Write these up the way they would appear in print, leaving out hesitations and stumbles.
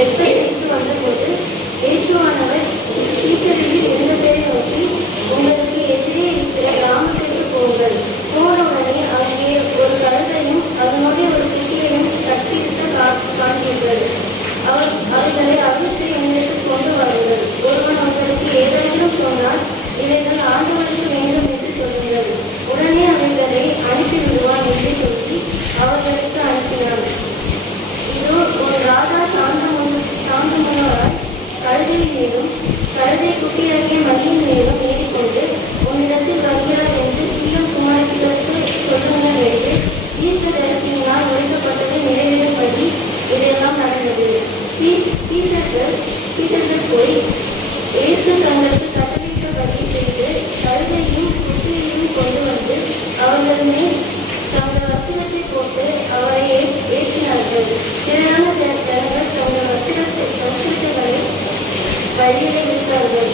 பெத்லகேமுக்கு வந்தபோது இயேசுவானவர் சீஷரில் 2 பேரை நோக்கி, உங்களுக்கு எதிரே இருக்கிற கிராமத்திற்கு போங்கள். போனவுடனே அங்கே ஒரு கழுதையும் அதனுடைய ஒரு குட்டியையும் கட்டிவிட்டு காண்பீர்கள். அவைகளை அவிழ்த்து என்னிடத்தில் கொண்டு வாருங்கள். ஒருவன் உங்களுக்கு ஏதாவது சொன்னால், இவைகள் ஆண்டவருக்கு வேண்டும் என்று சொல்லுங்கள். உடனே அவைகளை அனுப்பி விடுவான் என்று சொல்லி அவர்களுக்கு அனுப்பினான். இதோ ஒரு ராஜா சாந்தமுள்ளவராய் கழுதையின் மீதும் கழுதை குட்டியாகிய மதியின் மீதும் ஏறிக்கொண்டு உன்னிடத்தில் வருகிறார் என்று சீயோன் குமாரத்திற்கு சொல்லுங்கள் என்று தீர்க்கதரிசியினால் உரைக்கப்பட்டதை நிறைவேறும்படி இதெல்லாம் நடந்தது. சீஷர்கள் போய் இயேசு தங்களுக்கு கட்டளையிட்டபடி செய்து கழுதையும் குட்டியையும் கொண்டு வந்து அவர்கள் மேல் தங்கள் வஸ்திரத்தை போட்டு அவரை ஏற்றினார்கள். திரளான ஜனங்கள் தங்கள் வஸ்திரங்களை வழியிலே விட்டார்கள்.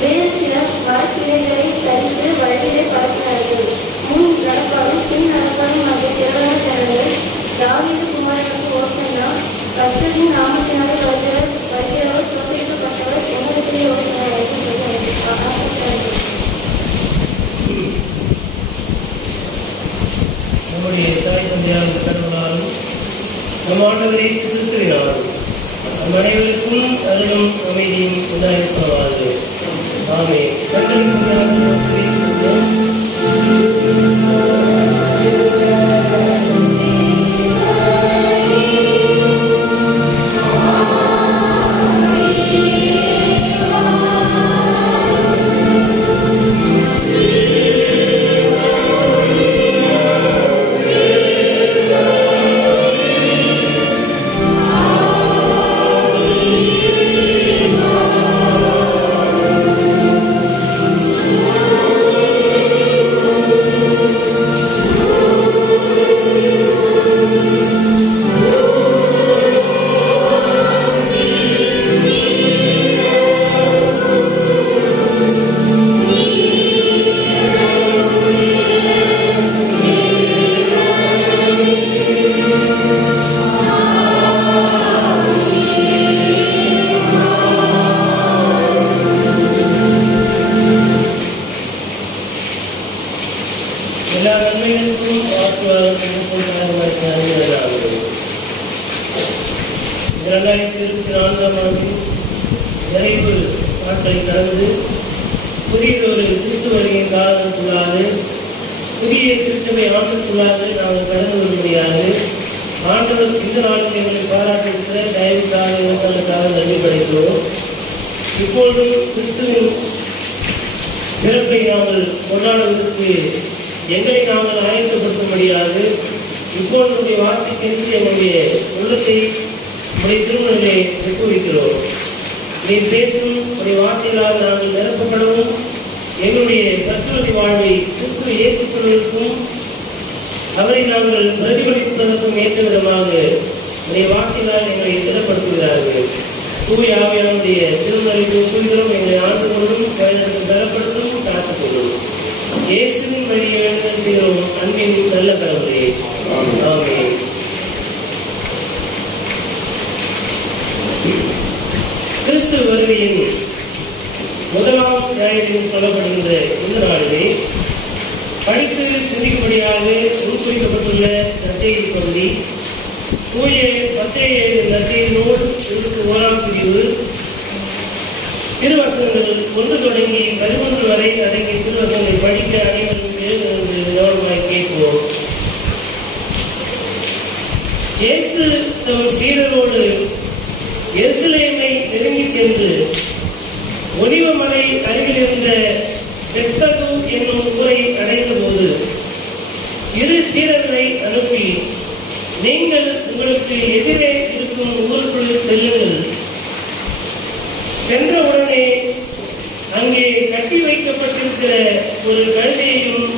வேறு சிலர் மரக்கிளைகளை தரித்து வழியிலே பரப்பினார்கள். முன் நடப்பாலும் பின் நடப்பாலும் ஆகிய திரளான ஜனங்கள், தாவீது குமாரனுக்கு ஓசன்னா, கர்த்தரின் நாமத்தினாலே வருகிறவர் தோற்கடிக்கப்பட்டவர், உலகத்திலே ஓசன்னா என்று சொல்லி ஆசைப்பட்டார்கள். நம்முடைய தாய் தந்தையான கடவுளாலும் நம் ஆண்டவர் இயேசு கிறிஸ்துவினாலும் நம் அனைவருக்கும் அருளும் அமைதியும் உண்டாயிருப்பதாக. ஆமென். எல்லா நன்மைகளுக்கும் ஆசீர்வாதங்களுக்கும் காரணமாக 2024ஆம் ஆண்டு நிறைவு நாட்களை கடந்து புதியதொரு கிறிஸ்து வருகை காலத்துள்ளாது புதிய திருச்சபை ஆண்டுக்குள்ளாது நாங்கள் கடந்து வரும்படியாக ஆண்டவர் இந்த நாளில் எங்களை பாராட்டியிருக்கிற தயவுக்காக நன்றி படைக்கிறோம். இப்பொழுது கிறிஸ்துவின் பிறப்பை நாங்கள் கொண்டாடுவதற்கு எங்களை நாங்கள் ஆயத்தப்படுத்தும்படியாக இப்பொழுது வார்த்தைக்கென்று எங்களுடைய உள்ளத்தை உடைய திருமணத்தை விட்டு வைக்கிறோம். நீ பேசும் உடைய வார்த்தைகளால் நாங்கள் நிரப்பப்படவும் எங்களுடைய கற்றுவதி வாழ்வை கிறிஸ்துவை ஏற்றுக்கொள்வதற்கும் அவரை நாங்கள் பிரதிபலிப்பதற்கும் ஏற்ற விதமாக உடைய வார்த்தைகளால் எங்களை திடப்படுத்துகிறார்கள். தூய ஆவியானுடைய திருமணத்தை ஒப்புகிறோம். எங்களை ஆண்டு கொண்டும் பயணத்தை பலப்படுத்தவும் காத்துக்கொள்ளும். இயேசுவின் வழியை வேண்டுதல் செய்கிறோம். அன்பின் நல்ல கடவுளே, ஆமென். கிறிஸ்து வருகையின் முதலாம் ஞாயிறு சொல்லப்படுகின்ற இந்த நாளிலே படித்து சிந்திக்கும்படியாக உட்குறிக்கப்பட்டுள்ள நற்செய்தி பகுதி தூய மத்தேயு நற்செய்தி நூல் 21ஆம் பிரிவு திருவசனங்கள் 1 தொடங்கி 11 வரை அடங்கிய திருவசனங்களை படிக்க அனைவரும் எழுந்து கவனமாய் கேட்போம். இயேசு தம் சீடரோடு எருசலேமை நெருங்கி சென்று ஒலிவமலை அருகில் இருந்த பெத்பகு என்னும் ஊரை அடைந்த போது 2 சீடர்களை அனுப்பி, நீங்கள் உங்களுக்கு எதிரே இருக்கும் ஊருக்குள் செல்லுங்கள். சென்றவுடனே அங்கே கட்டி வைக்கப்பட்டிருக்கிற ஒரு கழுதையையும்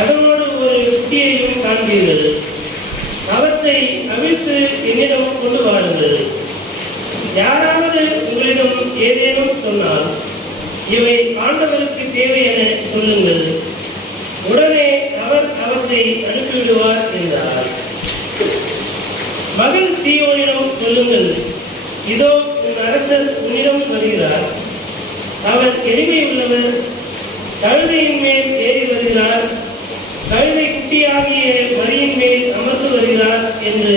அதனோடு ஒரு குட்டியையும் காண்பீர்கள். அவற்றை அவிழ்த்து என்னிடம் கொண்டு வாருங்கள். யாராவது உங்களிடம் ஏதேனும் சொன்னால், இவை ஆண்டவருக்கு தேவை என சொல்லுங்கள். உடனே அவர் அவற்றை அனுப்பிவிடுவார் என்றார். மகள் சீயோனிடம் சொல்லுங்கள், இதோ உன் அரசர் உன்னிடம் வருகிறார், அவர் எளிமை உள்ளவர், கழுதையின் மேல் ஏறி வருகிறார், கழுதை குட்டியாகிய மரியின் மேல் அமர்ந்து வருகிறார் என்று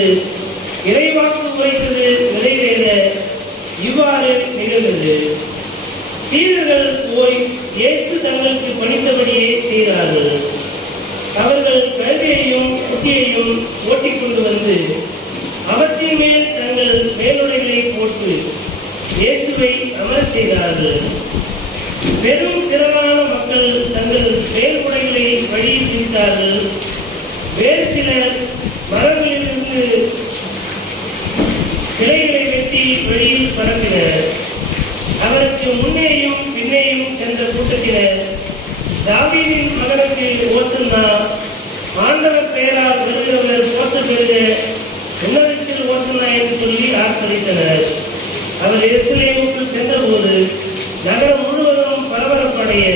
இறைவாக்கு உரைத்தது நிறைவேற இவ்வாறு நிகழ்ந்தது. சீடர்கள் போய் இயேசு தங்களுக்கு பணித்தபடியே செய்தார்கள். அவர்கள் கழுதையையும் குட்டியையும் ஓட்டிக்கொண்டு வந்து அவற்றின் மேல் தங்கள் மேலுடைகளை போட்டு இயேசுவை அமரச் செய்தார்கள். பெரும் திரளான மக்கள் தங்கள் மேலுடைகளை வழியில் விரித்தார்கள். வேறு சிலர் மரங்களிலிருந்து கிளைகளை வெட்டி வழியில் பரப்பினர். அவருக்கு முன்னேயும் பின்னேயும் சென்ற கூட்டத்தினர், தாவீதின் மகனுக்கு ஓசன்னா, ஆண்டவர் பெயரால் வருகிறவர் போற்ற பெறுக, உன்னதத்தில் ஓசன்னா என்று சொல்லி ஆர்ப்பரித்தனர். அவர் எருசலேமுக்குள் சென்றபோது நகரம் முழுவதும் பரபரப்படைய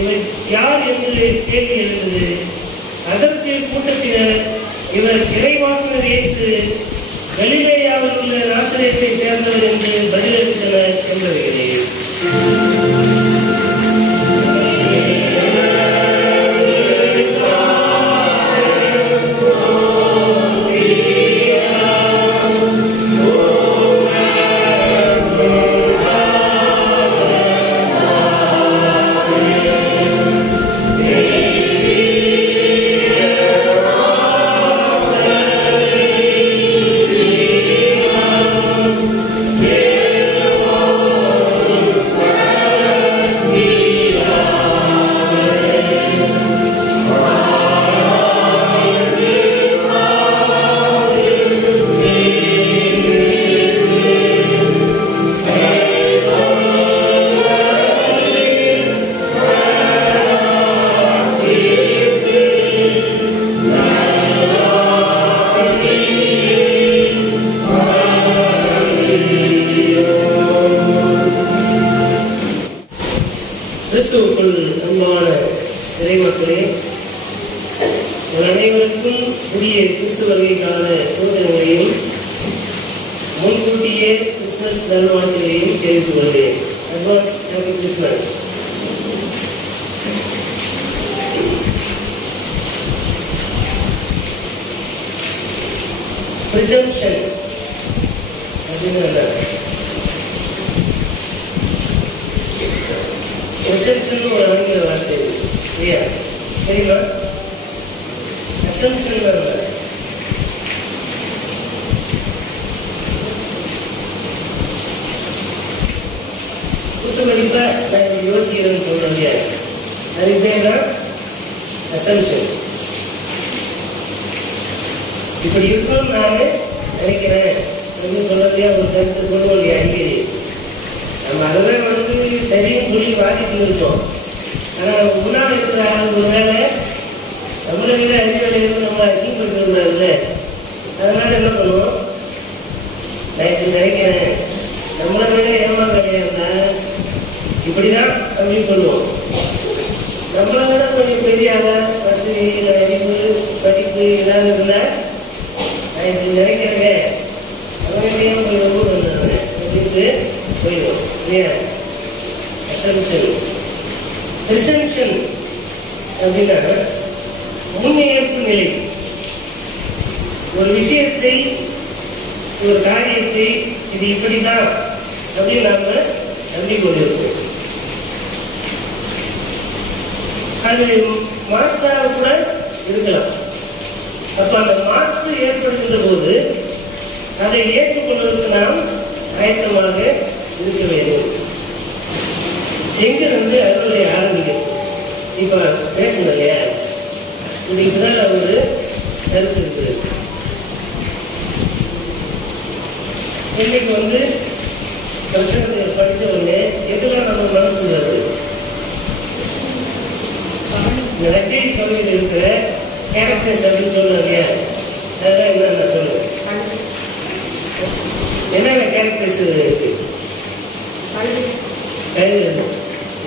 இவர் யார் என்று கேள்வி எழுந்தது. அதற்கு கூட்டத்தினர், இவர் இறைவாக்கினர் இயேசு, கலிலேயாவில் உள்ள நாசரேத்தை சேர்ந்தவர் என்று பதிலளித்தனர் என்பதை கிறிஸ்துவுக்குள் அன்பான இறைமக்களே, அனைவருக்கும் புதிய கிறிஸ்து வருகைக்கான சோதனைகளையும் முன்கூட்டியே கிறிஸ்துமஸ் நல்வாழ்த்துகளையும் தெரிவித்துக் கொள்கிறேன். Advance happy Christmas. ப்ரிசம்ப்ஷன் அப்படின்னு ப்ரிசம்ப்ஷன் ஒரு ஆங்கில வார்த்தை இல்லையா? சரிங்களா? அசம்ப்ஷன் வரல. குத்துமதிப்பா நான் யோசிக்கிறேன்னு சொல்றேன் இல்லையா? அது பேர் தான் அசம்ப்ஷன். இப்படி இருக்கணும் நான் நினைக்கிறேன் அப்படின்னு சொல்றதையா ஒரு கருத்து சொல்லுவோம் இல்லையா? அடிக்கடி நம்ம அதெல்லாம் சரின்னு சொல்லி பாதிட்டு இருக்கோம். ஆனால் முன்னால் இருக்கிற ஒரு வேலை நம்மளை விட அறிவியலை நம்ம அசிங்கப்படுத்த கூடாதுல்ல. அதனால என்ன பண்ணுவோம், நான் இப்படி நினைக்கிறேன், நம்மளை விட ஏமாந்தா இப்படிதான் அப்படின்னு சொல்லுவோம். நம்மளை விட கொஞ்சம் பெரியாத வசதி அறிவு படிப்பு ஏதாவது இருந்தா நான் இப்படி நினைக்கிறேன், அவங்களையும் கொஞ்சம் ஊர் வந்தாங்க அப்படின்ட்டு போயிடும் இல்லையா? அசம்ப்ஷன். ப்ரிசம்ப்ஷன் அப்படின்னா முன்னேற்பு நிலை. ஒரு விஷயத்தை, ஒரு காரியத்தை இது இப்படிதான் அப்படின்னு நாம நம்பிக்கொண்டிருக்கோம். அது மாற்றாக கூட இருக்கலாம். அப்ப அந்த மாற்று ஏற்படுகின்ற போது அதை ஏற்றுக்கொள்வதற்கு நாம் ஆயத்தமாக இருக்க வேண்டும். எங்கிருந்து அறுவடை ஆரம்பிக்கும்? இப்ப பேசணும் இல்லையா? இதுக்குதான் ஒரு கருத்து இருக்குது. இன்னைக்கு பிரசங்கத்தில் படிச்ச உடனே எதுலாம் நம்ம மனசு வருது? இந்த ரச்சை பகுதியில் இருக்கிற கேரக்டர்ஸ் அப்படின்னு சொல்லுவோம் இல்லையா? அதெல்லாம் என்னென்ன சொல்லுவேன். என்னென்ன கேரக்டர்ஸ் இருக்கு?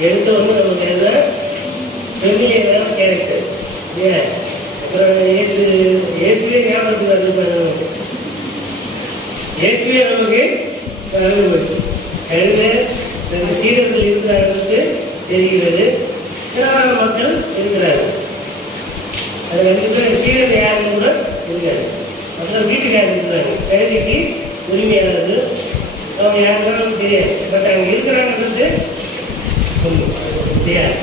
எடுத்த நமக்கு என்ன பெருமையான கேரக்டர் இல்லையா? அப்புறம் இயேசுவே ஞாபகத்துக்கு இயேசுவே நமக்கு நடந்து போச்சு. கழுதை 2 சீடர்கள் இருக்கிறார்களுக்கு தெரிகிறது, திரளான மக்கள் இருக்கிறார்கள். அது 2 பேர் சீடர்கள் யாருன்னு கூட இருக்காது. அப்புறம் வீட்டுக்காரர் இருக்கிறாங்க. கழுதைக்கு உரிமையானது அவங்க யாருன்னாலும் தெரியாது. பட் அவங்க இருக்கிறாங்கிறது தெரியாது.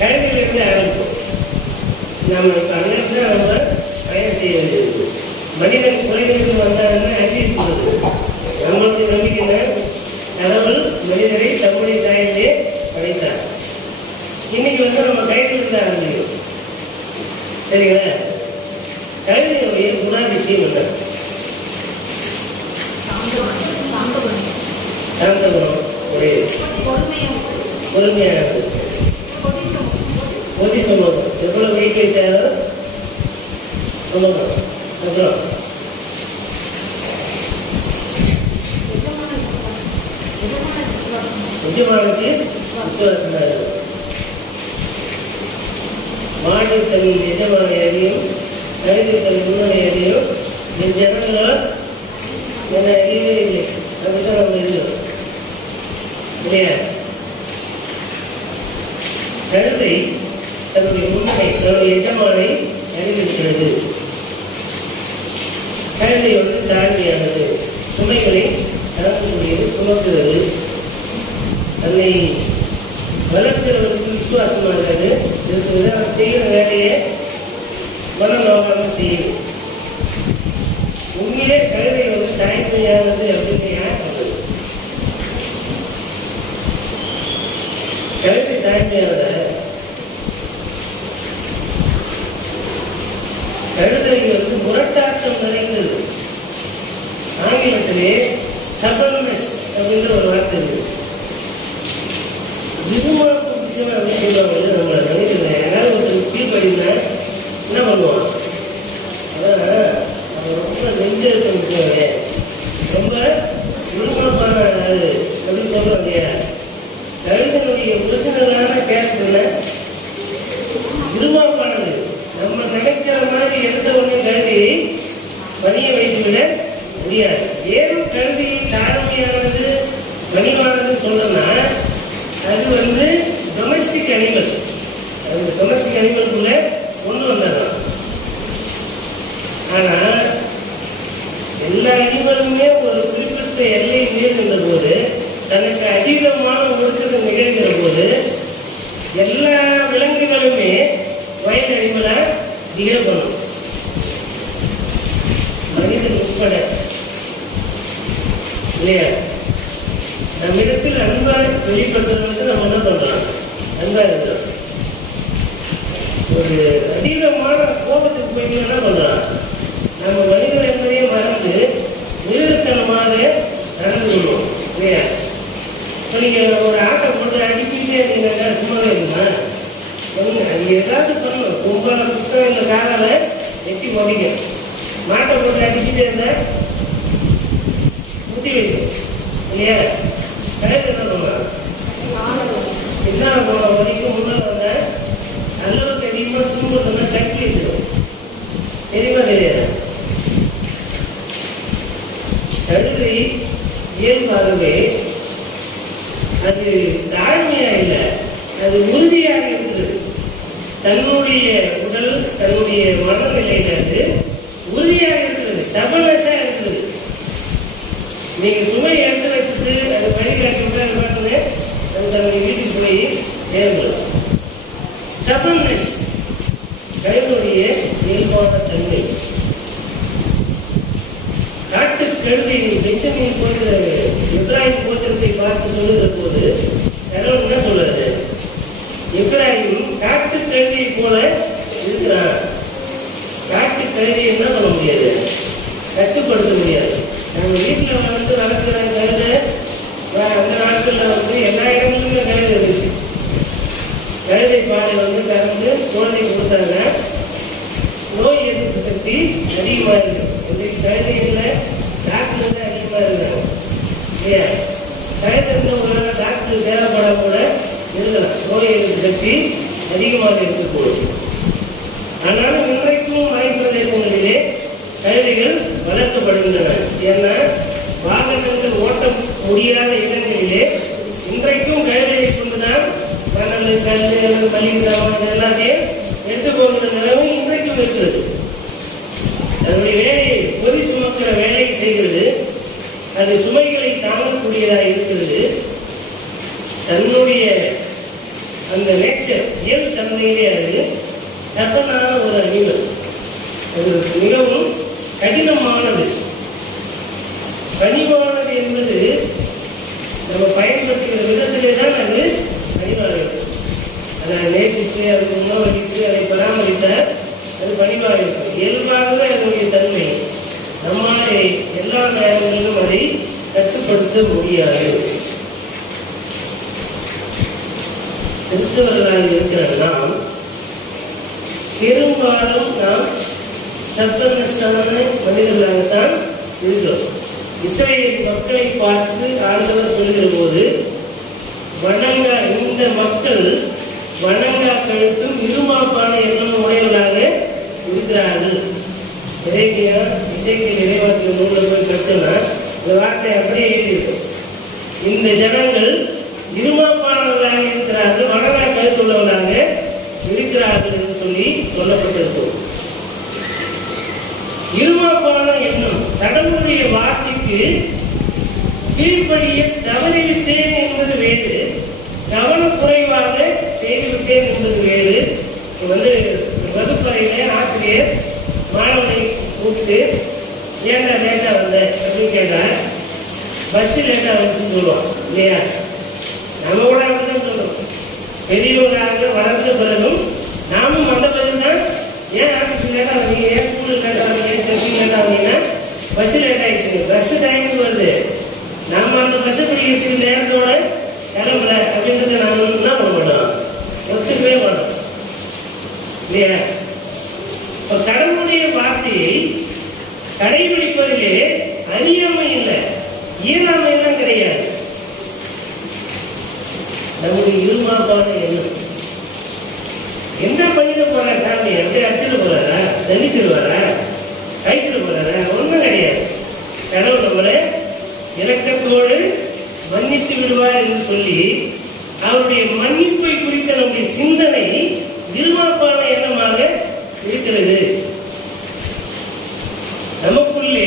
கழுதையிலிருந்து ஆரம்பிப்போம். நம்ம இப்போ அங்கே நம்ம பயணம் செய்ய வேண்டியது. மனிதன் குறைந்து வந்தாருன்னா அறிவிக்கிறது. நம்மளுடைய நம்பிக்கை கடவுள் மனிதரை தம்முடைய சாயலே படைத்தார். இன்னைக்கு நம்ம கையில் இருந்து ஆரம்பிக்கும். சரிங்களா? கழுதையுடைய குணாதிசயம் என்ன? சாந்த குணம் உடையது, பொறுமையானது, பொதி சொல்லணும். எவ்வளவு வெயிட் வச்சாலும் சொல்லணும். அப்புறம் நிஜமானது விசுவாசம் தான். மாடு தன் எஜமான அறியும், கழுதை தன் முன்னணி அறியும், என் ஜனங்களோ என்னை அறியவே இல்லை. அப்படிதான் நம்ம இருக்கோம் இல்லையா? கழுதை தன்னுடைய முன்னணி, தன்னுடைய எஜமானை அறிந்திருக்கிறது. கழுதை தாழ்மையானது, சுமைகளை தரக்கூடியது, சுமக்கிறது. தன்னை வளர்க்கிறவருக்கு விசுவாசமாகிறது. அவர் செய்கிற வேலையை மனம் நோக்காமல் செய்யும். உண்மையிலே கழுதை தாய்மையானது அப்படின்னு யார் சொல்றது? கழுதை தாய்மையானத கழுதை முரட்டாட்டம் நிறைந்தது. ஆங்கிலத்திலே ஸ்டபர்னஸ் அப்படிங்கிற ஒரு வார்த்தை இருக்கு. விரும்பாப்பு பிடிச்சவன் அப்படின்னு சொல்லுவாங்க. நம்ம நினைக்கிறேன் யாராவது ஒருத்தர் கீழ்படினா என்ன பண்ணுவான்? அதான் அவன் ரொம்ப நெஞ்செழுத்த முடிச்சவங்க, ரொம்ப விரும்பாப்பான ஆளு அப்படின்னு சொல்லுவாங்க இல்லையா? கழுதனுடைய ஒரிஜினலான கேரக்டர்ல விரும்பாப்பானது. நம்ம நினைக்கிற மாதிரி எந்த ஒன்றும் கழுதையை பணிய வைத்துவிட முடியாது. ஏதும் கழுதையை தாழ்மையானது பணிவானதுன்னு சொல்றோம்னா அது டொமஸ்டிக் அனிமல். அது டொமஸ்டிக் அனிமலுக்குள்ள கொண்டு வந்ததான். ஆனா எல்லா அனிமலுமே ஒரு குறிப்பிட்ட எல்லை மீறுகின்ற போது, தனக்கு அதீதமான ஒழுக்கத்தை நிகழ்கிற போது, எல்லா விலங்குகளுமே வயது அனிமலா பிஹேவ் பண்ணும், மனிதன் உட்பட இல்லையா? நம்மிடத்தில் அன்பா வெளிப்படுத்துறதுக்கு நம்ம என்ன பண்றோம்? அன்பா இருக்கிறோம். ஒரு அதீதமான கோபத்துக்கு போயிட்டு என்ன பண்றோம்? நம்ம மனிதன் என்பதையே மறந்து மிருகத்தனமாக நடந்து கொள்வோம் இல்லையா? இப்போ நீங்க ஒரு ஆட்டை போட்டு அடிச்சுக்கிட்டே இருந்தீங்கன்னா சும்மாவே இருக்குமா? அது ஏதாவது பண்ணணும். கும்பல புத்தகம் இந்த காலால எட்டி மொழிக்கும். மாட்டை போட்டு அடிச்சுட்டே இருந்தா முட்டி வைக்கும் இல்லையா? கடையில் என்ன பண்ணுவாங்க? பின்னால் போன வரைக்கும் முன்னால் வந்த அளவுக்கு அதிகமாக தூங்குறதுனா கட்சி வச்சிடும். தெரியுமா தெரியாது? கழுதை இயல்பாகவே அது தாழ்மையா இல்லை, அது உறுதியாக இருக்கிறது. தன்னுடைய உடல், தன்னுடைய மனநிலையிலிருந்து உறுதியாக இருக்கிறது, ஸ்டபர்னஸா இருக்கிறது. நீங்க சுமை எடுத்து வச்சுட்டு அதை வழிகாட்டி விட்டாரு தன்னுடைய வீட்டுக்கு போய் சேர்ந்துடும். ஸ்டபர்னஸ் கழுதையுடைய இயல்பான தன்மை. காட்டு கழுதை பெஞ்சமின் போன்ற இப்ராஹிம் கோத்திரத்தை பார்த்து சொல்லுகிற போது கடவுள் என்ன சொல்றாரு? இப்ராஹிம் காட்டு கழுதியை போல இருக்கிறான். காட்டு கழுதியை என்ன பண்ண முடியாது? கட்டுப்படுத்த முடியாது. நம்ம வீட்டில் வளர்க்கிற கழுதை அந்த நாட்களில் எல்லா இடங்களிலுமே கழுதை இருந்துச்சு. கழுதை பாலை கறந்து குழந்தை கொடுத்தாங்க. நோய் எதிர்ப்பு சக்தி அதிகமாக இருக்கு. இன்றைக்கு கழுதைகளில் டாக்டர் தான் அதிகமாக இருக்காங்க இல்லையா? கழுதைகளில் ஒரு டாக்டர் தேவைப்பட கூட இருக்கலாம். நோய் எதிர்ப்பு சக்தி அதிகமாக இருக்கக்கூடும். ஆனாலும் இன்றைக்கும் மலை பிரதேசங்களிலே கழுதைகள் வளர்க்கப்படுகின்றன. ஏன்னா முடியாத இடங்களிலே இன்றைக்கும் கழுதையை கொண்டுதான் மணல், கல், மளிகை சாமான் எல்லாத்தையும் எடுத்துக்கொண்ட நிலைமை இன்றைக்கும் இருக்கிறது. அதனுடைய வேலையை பொறி சுமக்கிற வேலையை செய்கிறது. அது சுமைகளை தாங்கக்கூடியதாக இருக்கிறது. தன்னுடைய அந்த நேச்சர் இயல் தன்மையிலே அது ஸ்டபனான ஒரு அனிமல். அது மிகவும் கடினமானது. கனிவானது என்பது நம்ம பயன்படுத்துகிற விதத்திலே தான் அது கனிவாக இருக்கும். அதை நேசித்து அதுக்கு உணவளித்து அதை பராமரித்தால் அது பணிவாக இருக்கும். இயல்பாகவே அதனுடைய தன்மை. நம்மாலே எல்லா நேரங்களிலும் அதை கட்டுப்படுத்த முடியாது. கிறிஸ்தவர்களாக இருக்கிற நாம் பெரும்பாலும் நாம் ஸ்டபன்னஸான மனிதர்களாகத்தான் இருக்கிறோம். இஸ்ரவேல் மக்களை பார்த்து ஆண்டவர் சொல்கிற போது இந்த மக்கள் வணங்கா கழுத்தும் இருமாப்பான எண்ணம் உடையவர்களாக இருக்கிறார்கள். இசைக்கு நிறைவாக்கிய நூலில் போய் படிச்சோம்னா இந்த வார்த்தை அப்படியே எழுதியிருக்கும். இந்த ஜனங்கள் இருமாப்பானவர்களாக இருக்கிறார்கள், வணங்கா கழுத்துள்ளவர்களாக இருக்கிறார்கள் என்று சொல்லி சொல்லப்பட்டிருக்கும். இருமாப்பான எண்ணம் கடவுளுடைய வார்த்தைக்கு கீழ்ப்படிய தவறிவிட்டேன் என்பது வேறு, கவனக்குறைவாக செய்துவிட்டேன் என்பது வேறு. வகுப்பறையில ஆசிரியர் மாணவனை கூப்பிட்டு ஏண்டா லேட்டா வந்த அப்படின்னு கேட்டா பஸ் லேட்டா வந்துச்சு சொல்லுவான் இல்லையா? நம்ம கூட அப்படிதான் சொல்றோம். பெரியவர்களாக வளர்ந்த பிறகும் நாமும் வந்த பிறகுதான் ஏன் ஆஃபீஸ் லேட்டா வந்தீங்க, ஏன் ஸ்கூலுக்கு லேட்டா வந்தீங்க, சர்ச்சுக்கு லேட்டா வந்தீங்கன்னா பஸ் லேட் ஆயிடுச்சு. பஸ் டைமுக்கு வருது, நம்ம அந்த பஸ் பிடிக்கிறதுக்கு நேரத்தோட கிளம்பல அப்படின்றத நாம என்ன பண்ண மாட்டோம், ஒத்துக்கவே மாட்டோம் இல்லையா? இப்ப கடவுளுடைய வார்த்தையை கடைபிடிப்பதிலே அறியாமை இல்லை, இயலாமை எல்லாம் கிடையாது. நம்முடைய இருமாப்பான எண்ணம் என்ன பண்ணிட்டு போற சாமி, அப்படியே அடிச்சுட்டு போறாரா, தண்டிச்சிருவாரா, கைச்சிட்டு போறாரா? ஒன்றும் கிடையாது. கடவுள் நம்மளை இரக்கத்தோடு மன்னித்து விடுவார் என்று சொல்லி அவருடைய மன்னிப்பை குறித்த நம்முடைய சிந்தனை இருமாப்பான எண்ணமாக இருக்கிறது. நமக்குள்ளே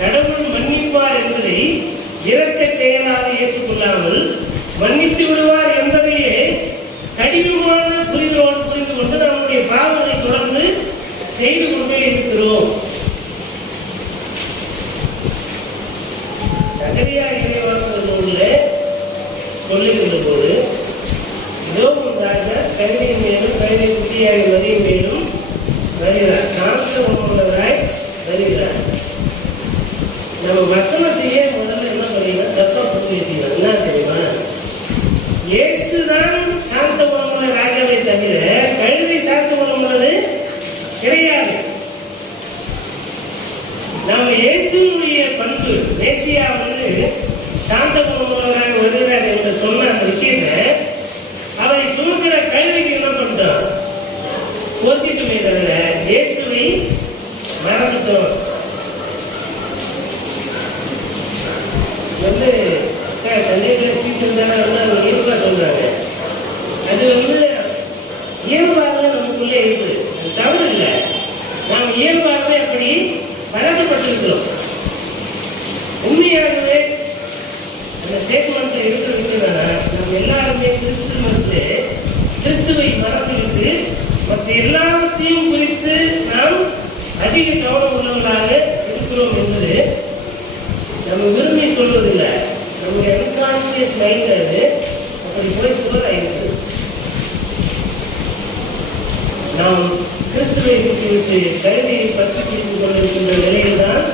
கடவுள் மன்னிப்பார் என்பதை இரக்க செயலாக ஏற்றுக்கொள்ளாமல் மன்னித்து விடுவார் என்பதையே கடினமான புரிதலோடு புரிந்து கொண்டு நம்முடைய பாவங்களை தொடர்ந்து செய்து கொண்டே இருக்கிறோம். சகரியா இறைவாக்குதல் நூலில் சொல்லுகின்ற போது இதோ ஒன்றாக கருணையின் மேலும் கருணை குட்டியாக வரியின் மேலும் வருகிறார், சாந்த உணவுள்ளவராய் வருகிறார். நம்ம வசனத்தையே முதல்ல என்ன பண்ணீங்கன்னா தப்பா புரிஞ்சு வச்சுக்கணும். என்ன தெரியுமா? இயேசுதான் சாந்த குணமுள்ள ராஜாவை தவிர கழுதை சாந்த குணமுள்ளது கிடையாது. நாம இயேசுடைய பண்பு மேசியா சாந்த குணமுள்ளவராக வருகிறார் என்று சொன்ன அந்த விஷயத்தை அவரை சுமக்கிற கழுதைக்கு என்ன பண்றோம், பொறுத்திட்டுமே தவிர இயேசுவை மறந்துட்டோம். சந்தேகங்களை தீர்த்து இயல்பா சொல்றாங்க. அது இயல்பாக நமக்குள்ளே இருக்கு, அது தவறு இல்லை. நாம் இயல்பாகவே அப்படி பழக்கப்பட்டிருக்கிறோம். உண்மையாகவே அந்த ஸ்டேட்மெண்ட்ல இருக்கிற விஷயம் தானே, நம்ம எல்லாருமே கிறிஸ்துமஸ்ல கிறிஸ்துவை மறந்துவிட்டு மற்ற எல்லாவற்றையும் குறித்து நாம் அதிக கவனம் உள்ளவர்களாக இருக்கிறோம் என்பது நம்ம விரும்பி சொல்வதில்லை. நம்முடைய அன்கான்சியஸ் மைண்ட் அது அப்படி போய் சொல்வதாயிருக்கு. நாம் கிறிஸ்துவை விட்டுவிட்டு கருவியை பற்றி பிடித்துக் கொண்டிருக்கின்ற நிலையில் தான்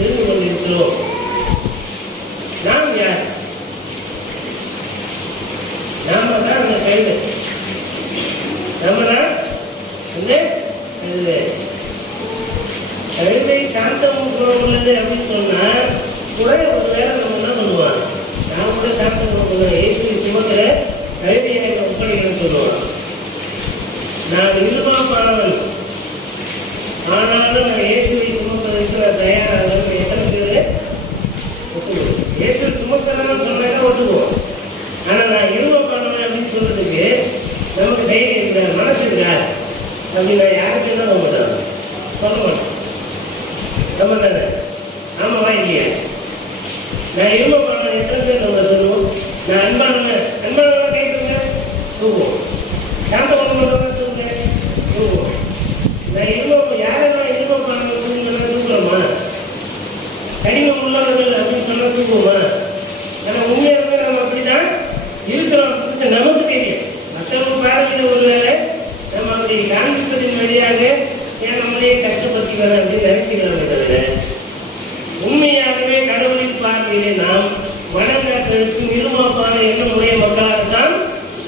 இருந்து கொண்டிருக்கிறோம். நாம் யார்? நாம தான் அந்த கைது, நம்ம தான் கழுதை சாந்தம் உள்ளது அப்படின்னு சொன்னா கூட ஒரு வேலை நம்ம என்ன பண்ணுவான், நான் கூட சாந்தம் கொடுக்குறேன், இயேசுவை சுமக்கிற கழுதையை ஒப்படைக்கிறேன்னு சொல்லுவான். நான் இருமாப்பானவன், ஆனாலும் நான் இயேசுவை சுமப்பதற்கு நான் தயாராக எத்தனை பேரு ஒத்துக்கொள்ளும். இயேசு சுமக்கிறவன் ஆமாவா இல்லையா? நான் இருமப்பான எத்தனை பேர் நம்ம சொல்லுவோம்? நான் அன்பானவங்க கேட்குங்க தூக்குவோம். சாந்தவங்க தூக்குங்க தூக்குவோம். நான் இருமப்ப யாரெல்லாம் இருமப்பான சொல்லுங்கன்னா தூக்கலாமா? கடினம் உள்ளவர்கள் அப்படின்னு சொன்னா தூக்குவோமா? நம்ம உண்மையாகவே நம்ம அப்படிதான் இருக்கிறோம். நமக்கு தெரியும். மற்றவங்க பாரதியில் ஒரு வேலை நம்ம அப்படி காண்பிப்பதின் வழியாக ஏன் நம்மளையே கஷ்டப்படுத்திக்கலாம் அப்படின்னு நினைச்சுக்கலாமே தவிர உண்மையாகவே கடவுளின் பார்வையிலே நாம் மனங்காற்றலுக்கு நிருமாப்பான எண்ணமுடைய மக்களாகத்தான்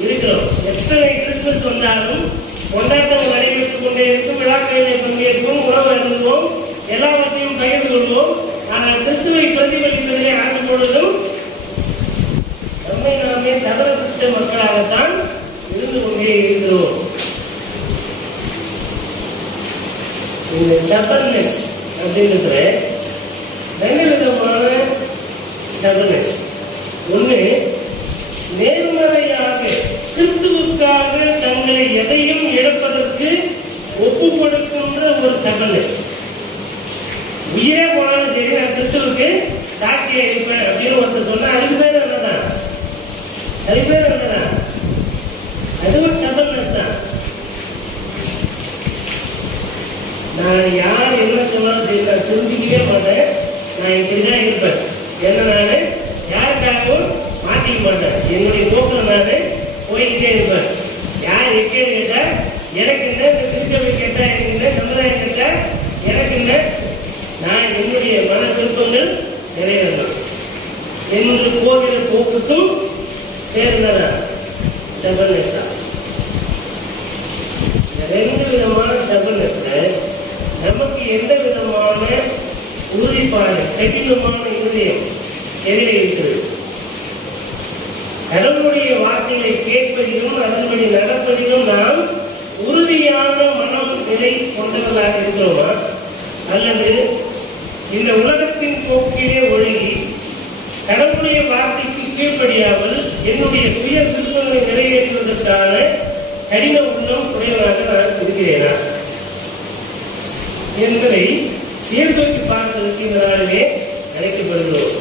இருக்கிறோம். எத்தனை கிறிஸ்துமஸ் வந்தாலும் கொண்டாட்டம் நடைபெற்றுக் கொண்டே இருக்கும், விழாக்களிலே பங்கேற்போம், உணவு அருந்துவோம், எல்லாவற்றையும் பகிர்ந்து கொள்வோம். ஆனால் கிறிஸ்துவை பிரதிபலிப்பதிலே ஆண்டு பொழுதும் நம்மை நாமே தவறப்பட்ட மக்களாகத்தான் இருந்து கொண்டே இருக்கிறோம். இந்த ஸ்டபர்னஸ் அப்படின்றது ரெண்டு விதமான ஸ்டபர்னஸ். ஒன்று, நேர்மறையாக கிறிஸ்துவுக்காக தங்களை எதையும் இழப்பதற்கு ஒப்பு கொடுக்கின்ற ஒரு ஸ்டபர்னஸ். உயிரே போனாலும் சரி நான் கிறிஸ்துவுக்கு சாட்சியா இருப்பேன் அப்படின்னு ஒருத்தர் சொன்னா அதுக்கு பேர் என்னதான்? அது பேர் என்னதான்? அது ஒரு ஸ்டபர்னஸ் தான். நான் யார் என்ன சொன்னாலும் சரி நான் புரிஞ்சுக்கவே மாட்டேன், நான் இப்படிதான் இருப்பேன். என்ன நான் யாருக்காகவும் மாற்றிக்க மாட்டேன், என்னுடைய போக்கில் நான் போய்கிட்டே இருப்பேன். யார் எப்படின்னு கேட்டா எனக்கு என்ன, இந்த திருச்சபை கேட்டா எனக்கு என்ன, சமுதாயம் கேட்டா எனக்கு என்ன, நான் என்னுடைய மன விருப்பங்கள் நிறைவேறணும். என்னுடைய போகிற போக்குக்கும் பேர் தான் ஸ்டபர்னஸ் தான். ரெண்டு விதமான ஸ்டபர்னஸ்ல நமக்கு எந்த விதமான உறுதிப்பாடு, கடினமான இருதயம் எதிரே இருக்கிறது? கடவுளுடைய வார்த்தைகளை கேட்பதிலும் அதன்படி நடப்பதிலும் நாம் உறுதியான மனம் நிலை கொண்டவர்களாக இருக்கிறோமா? அல்லது இந்த உலகத்தின் போக்கிலே ஒழுகி கடவுளுடைய வார்த்தைக்கு கீழ்ப்படியாமல் என்னுடைய சுய விருப்பங்களை நிறைவேற்றுவதற்கான கடின உள்ளம் உடையவராக நான் இருக்கிறேனா என்பதை சீர்தூக்கி பார்ப்பதற்கு இந்த நாளிலே அழைக்கப்படுகிறோம்.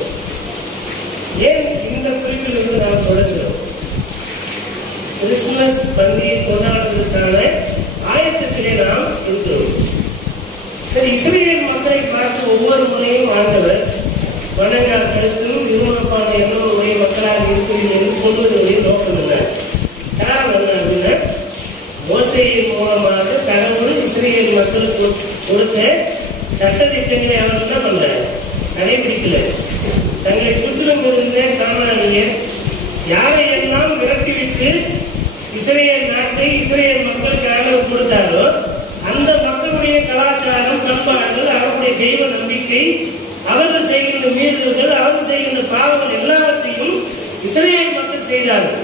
ஏன் இந்த குறிப்பில் இருந்து நாம் தொடர்கிறோம்? கிறிஸ்துமஸ் பண்டிகை கொண்டாடுவதற்கான ஆயத்தத்திலே நாம் இருக்கிறோம். சரி, இஸ்ரேல் மக்களை பார்த்து ஒவ்வொரு முறையும் ஆண்டவர் வணங்காக்களுக்கும் நிறுவனப்பான எண்ணமுடைய மக்களாக இருக்கிறீர்கள் என்று சொல்வதனுடைய நோக்கம் இல்லை. காரணம் என்ன அப்படின்னா, மோசேயின் மூலமாக கடவுள் இஸ்ரேல் மக்களுக்கு கொடுத்த சட்டத்திட்டங்களை அவர்கள் என்ன பண்ணல, கடைபிடிக்கல. தங்களை சுற்றிலும் இருந்த கானானியர் யாரையெல்லாம் விரட்டிவிட்டு இஸ்ரேல் நாட்டை இஸ்ரேல் மக்களுக்கு ஆண்டவர் கொடுத்தாரோ அந்த மக்களுடைய கலாச்சாரம், பண்பாடுகள், அவருடைய தெய்வ நம்பிக்கை, அவர்கள் செய்கின்ற மீறுதல்கள், அவர்கள் செய்கின்ற பாவங்கள் எல்லாவற்றையும் இஸ்ரேல் மக்கள் செய்தார்கள்.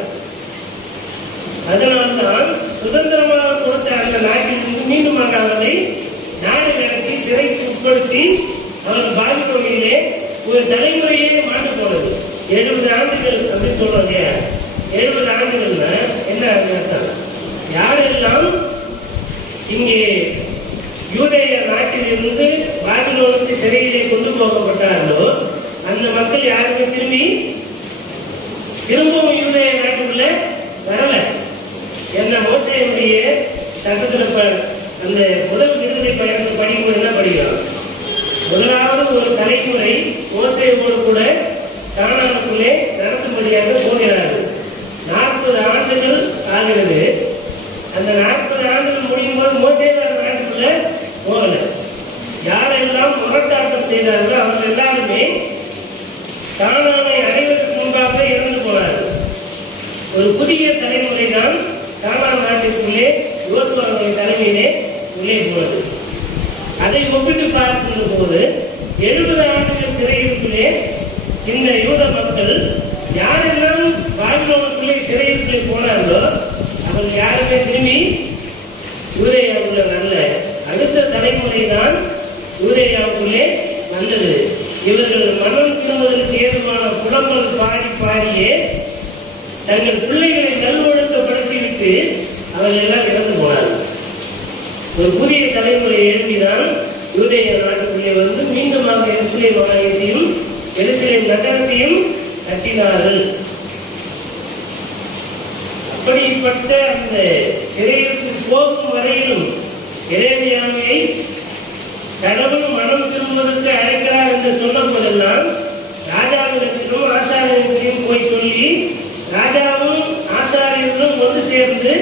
அதனால்தான் சுதந்திரமாக கொடுத்த அந்த நாட்டிலிருந்து மீண்டுமாக அவர்களை நாடு நடத்தி சிறைக்கு உட்படுத்தி அவர்கள் பாதிப்பவர்களிலே ஒரு தலைமுறையே மாண்டு போனது. 70 ஆண்டுகள் அப்படின்னு சொல்றாங்க. 70 ஆண்டுகள்னா என்ன அர்த்தம்? யாரெல்லாம் இங்கே யூதேய நாட்டிலிருந்து பாபிலோனுக்கு சிறையிலே கொண்டு போகப்பட்டார்களோ அந்த மக்கள் யாருமே திரும்பவும் யூதேய நாட்டுக்குள்ள வரல. என்ன மோசேயுடைய சட்டத்தில் அந்த முதல் விருதை பயணத்தை படிக்கும்போது என்ன படிக்கிறோம்? முதலாவது ஒரு தலைமுறை மோசேயோடு கூட கானானுக்குள்ளே நடத்தும்படியாக போகிறார்கள். 40 ஆண்டுகள் ஆகிறது. அந்த 40 ஆண்டுகள் முடியும் போது மோசேவார் நாட்டுக்குள்ள போகல. யாரெல்லாம் முரட்டாட்டம் செய்தார்களோ அவர்கள் எல்லாருமே கானானை அடைவதற்கு முன்பாக இறந்து போனார்கள். ஒரு புதிய தலைமுறை தான் கானான் நாட்டிற்குள்ளே யோசுவாவுடைய தலைமையிலே உள்ளே போனது. அதை ஒப்பிட்டு பார்க்கின்ற போது 70 ஆண்டுகள் சிறையிருப்பிலே இந்த யூத மக்கள் யாரெல்லாம் பாபிலோனுக்குள்ளே சிறையிருப்பிலே போனார்களோ அவர்கள் யாருமே திரும்பி யூதேயாவுக்குள்ளே வரல. அடுத்த தலைமுறை தான் யூதேயாவுக்குள்ளே வந்தது. இவர்கள் மனம் திரும்புவதற்கு ஏதுவான புலம்பல் பாடியே தங்கள் பிள்ளைகளை நல்வொழுக்கப்படுத்திவிட்டு அவர்கள் எல்லாம் இறந்து போனார்கள். ஒரு புதிய தலைமுறை எழுப்பினால் யூதேய நாட்டுக்குள்ளே வந்து மீண்டுமாக எருசலேம் ஆலயத்தையும் எருசலேம் நகரத்தையும் கட்டினார்கள். அப்படிப்பட்ட அந்த சிறையிற்கு போகும் வரையிலும் எரேமியாவை கடவுள் மனம் திரும்புவதற்கு அழைக்கிறார் என்று சொன்ன போதெல்லாம் ராஜாவிடத்திலும் ஆசாரியத்திலும் போய் சொல்லி ராஜாவும் ஆசாரியர்களும் ஒன்று சேர்ந்து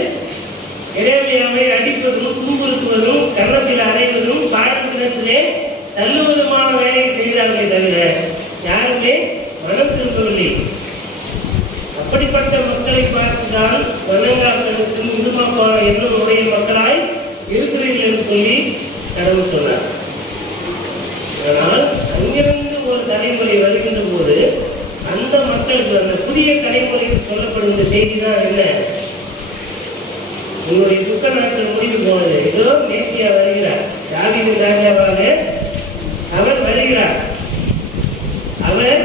எரேமியாவை அடிப்பதும் துன்புறுத்துவதும் கன்னத்தில் அறைவதும் பாடத்திலே தள்ளுவதுமான வேலையை செய்தார்களே தவிர யாருமே மனம் திரும்பவில்லை. அப்படிப்பட்ட மக்களை பார்த்துதான் வணங்காக்களுக்கு முதுமாப்பான எண்ணம் உடைய மக்களாய் இருக்கிறீர்கள் என்று சொல்லி கடவுள் சொன்னார். ஆனால் அங்கிருந்து ஒரு தலைமுறை வருகின்ற போது அந்த மக்களுக்கு அந்த புதிய தலைமுறைக்கு சொல்லப்படுகிற செய்தி தான் என்ன? உங்களுடைய துக்க நாட்டில் முடிவு போனது. ஏதோ மேசியா வருகிறார், தாவீதின் ராஜாவாக அவர் வருகிறார். அவர்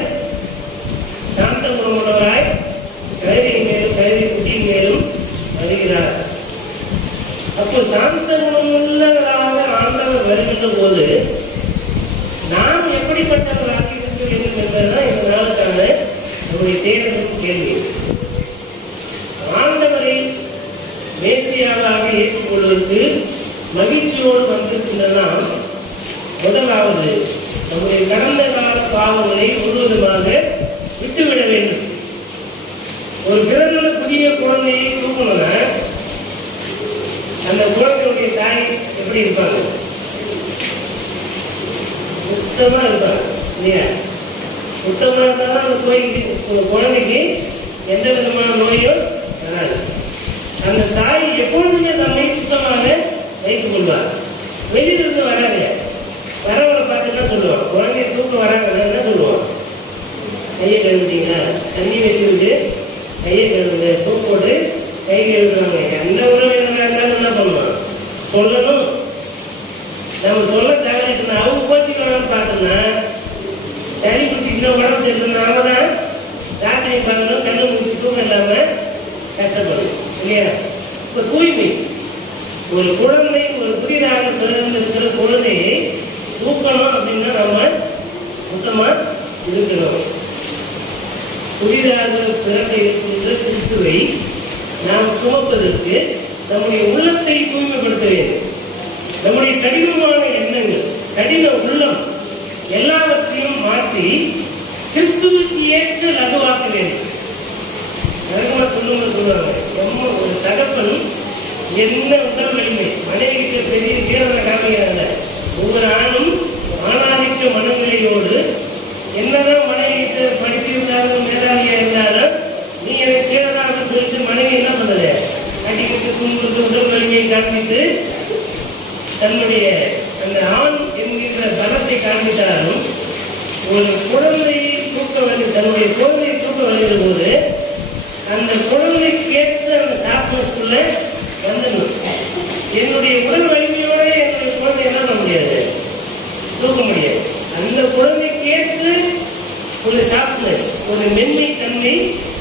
சாந்த குணமுள்ளவராய் கழுதையின் மேலும் கழுதை குட்டியின் மேலும் வருகிறார். அப்போ சாந்த குணமுள்ளவராக ஆண்டவர் வருகின்ற போது நாம் எப்படிப்பட்டவராக இருக்க வேண்டும் என்பதுதான் இந்த நாளுக்கான நம்முடைய தேவையான கேள்வி. ஆண்டவரை மேசியாவாக ஏற்றுக்கொள்வதற்கு மகிழ்ச்சியோடு வந்திருக்கின்றன. முதலாவது நம்முடைய கடந்த கால பாவங்களை முழுவதுமாக விட்டுவிட வேண்டும். ஒரு பிறந்த புதிய குழந்தையை தூக்கணும்னா அந்த குழந்தையுடைய தாய் எப்படி இருப்பாங்க? சுத்தமா இருப்பாங்க இல்லையா? சுத்தமா இருந்தாலும் அந்த குழந்தைக்கு எந்த விதமான நோயும் வராது. அந்த தாய் எப்பொழுதுமே தம்மை சுத்தமாக வைத்துக் கொள்வார். வெளியிலிருந்து வராங்க. வரவங்களை பார்த்து என்ன சொல்லுவான்? குழந்தைய தூக்க வராங்க என்ன சொல்லுவான்? கையை கழுவிட்டீங்களா? தண்ணி வச்சுக்கிட்டு கையை கழுவுங்க, சோப்பு போட்டு கை கழுவுறாங்க. எந்த உணவு இருந்தாலும் என்ன பண்ணுவான்? சொல்லணும். நம்ம சொல்ல தவறிட்டுனா அவங்க கோச்சிக்கலாம்னு பார்த்தோம்னா சளி பிடிச்சிக்கிட்டோ உடம்பு சேர்த்துனா அவன் தான் ராத்திரி பார்க்கணும், கண்ணு முடிச்சு தூக்கம் இல்லாம கஷ்டப்படும் இல்லையா? இப்போ தூய்மை ஒரு குழந்தை, ஒரு புதிதாக பிறந்திருக்கிற குழந்தையை தூக்கணும் அப்படின்னா நம்ம சுத்தமா இருக்கணும். புதிதாக பிறந்து இருக்கின்ற கிறிஸ்துவை நாம் சுமப்பதற்கு நம்முடைய உள்ளத்தை தூய்மைப்படுத்த வேண்டும். நம்முடைய கடினமான எண்ணங்கள், கடின உள்ளம் எல்லாவற்றையும் மாற்றி கிறிஸ்துவுக்கு ஏற்ற லகுவாக்க வேண்டும். சொல்லுவாங்க, ஒரு தகப்பன் என்ன உடல் வலிமை மனைவிக்கு பெரிய கீழே காமிக்கிறாங்க. ஒவ்வொரு ஆணும் ஆணாதிக்க மனநிலையோடு என்னதான் மனைவி படிச்சிருந்தாலும் மேலாளியா இருந்தாலும் நீ எனக்கு கீழதான் சொல்லிட்டு மனைவி என்ன பண்ணது? அடிக்கிட்டு துன்புறுத்து உடல் வலிமையை காண்பித்து தன்னுடைய அந்த ஆண் என்கின்ற பலத்தை காண்பித்தாலும் ஒரு குழந்தையை தூக்க வந்து தன்னுடைய குழந்தையை தூக்க வருகிற போது அந்த குழந்தைக்கு ஏற்ற அந்த சாப்பிடுக்குள்ள வந்துடணும். என்னுடைய உடல் வலிமையோட என்னுடைய குழந்தை என்ன பண்ண முடியாது, தூக்க முடியாது. அந்த குழந்தைக்கு ஏற்ற ஒரு சாஃப்ட்னஸ், ஒரு மென்மை தன்மை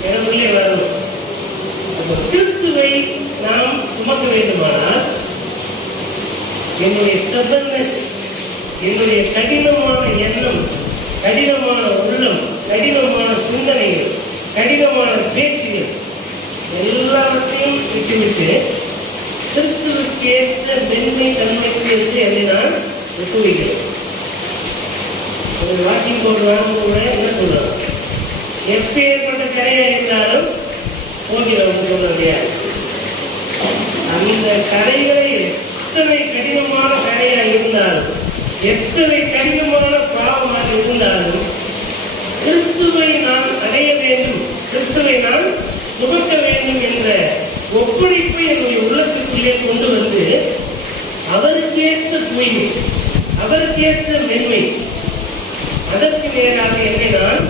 எனக்குள்ளே வரணும். அப்போ கிறிஸ்துவை நாம் சுமக்க வேண்டுமானால் என்னுடைய ஸ்டபர்னஸ், என்னுடைய கடினமான எண்ணம், கடினமான உள்ளம், கடினமான சிந்தனைகள், கடினமான பேச்சுகள் எல்லாவற்றையும் விட்டுவிட்டு கிறிஸ்துவுக்கு ஏற்ற மென்மை தன்மைக்கு என்று என்னை நான் ஒப்புவிக்கிறேன். ஒரு வாஷிங் பவுடர் வாங்கும்போது என்ன சொல்றாங்க? எப்பேற்பட்ட கரையா இருந்தாலும் போகிறோம் சொல்ல முடியாது. அந்த கரைகளை எத்தனை கடினமான கரையா இருந்தாலும், எத்தனை கடினமான பாவமாக இருந்தாலும் கிறிஸ்துவை நான் அடைய வேண்டும், கிறிஸ்துவை நான் சுமக்க வேண்டும் என்ற ஒப்படைப்பை என்னுடைய உள்ளத்திற்குள்ளே கொண்டு வந்து அவருக்கேற்ற தூய்மை, அவருக்கேற்ற மென்மை, அதற்கு நேராக என்னை நான்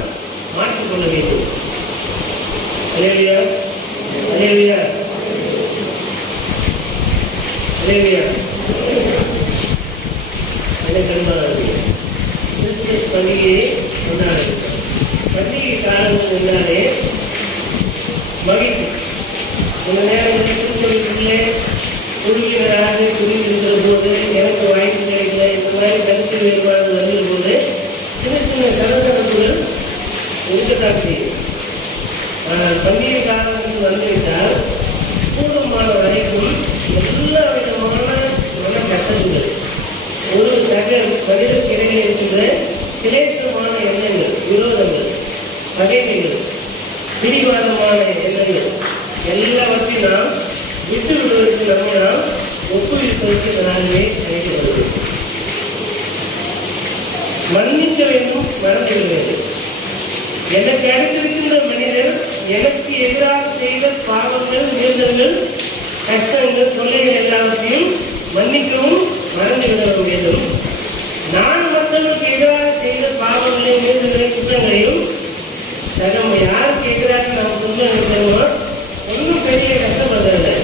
மாற்றிக்கொள்ள வேண்டும். அல்லேலூயா, அல்லேலூயா, அல்லேலூயா. கிறிஸ்துமஸ் பண்டிகையை கொண்டாடு. பண்டிகை காலங்கள் என்றாலே மகிழ்ச்சி. சில நேரங்களில் திருச்சபைக்குள்ளே குழுவினராக குடியிருக்கிற போது எனக்கு வாய்ப்பு கிடைக்கல, இந்த மாதிரி கருத்து வேறுபாடு வருகிற போது சின்ன சின்ன சலசலப்புகள் இருக்கத்தான் செய்யும். ஆனால் பண்டிகை காலங்கள் வந்துவிட்டால் கூடுமான வரைக்கும் எல்லா விதமான மன கசப்புகள், ஒரு சக மனிதனுக்கு இடையே இருக்கின்ற கிளேசமான எண்ணங்கள், விரோதங்கள், பகைமைகள், பிடிவாதமான எண்ணங்கள் எல்லாவற்றையும் நாம் விட்டு விடுவதற்கு நம்மை நாம் ஒப்புவிப்பதற்கு நாங்களே அழைக்கப்படுவது. மன்னிக்க வேண்டும், மறந்துவிட வேண்டும். எனக்கு அடுத்திருக்கின்ற மனிதர் எனக்கு எதிராக செய்த பாவங்கள், மீறுதல்கள், கஷ்டங்கள், தொல்லைகள் எல்லாவற்றையும் மன்னிக்கவும் மறந்துவிட வேண்டும். நான் மற்றவர்களுக்கு எதிராக செய்த பாவங்களை, மீறுதல்களை, குற்றங்களையும் சகம் யாருக்கு எதிராக நாம் துன்பம் இருக்கிறோமோ ஒன்றும் பெரிய கஷ்டப்படுறதில்லை.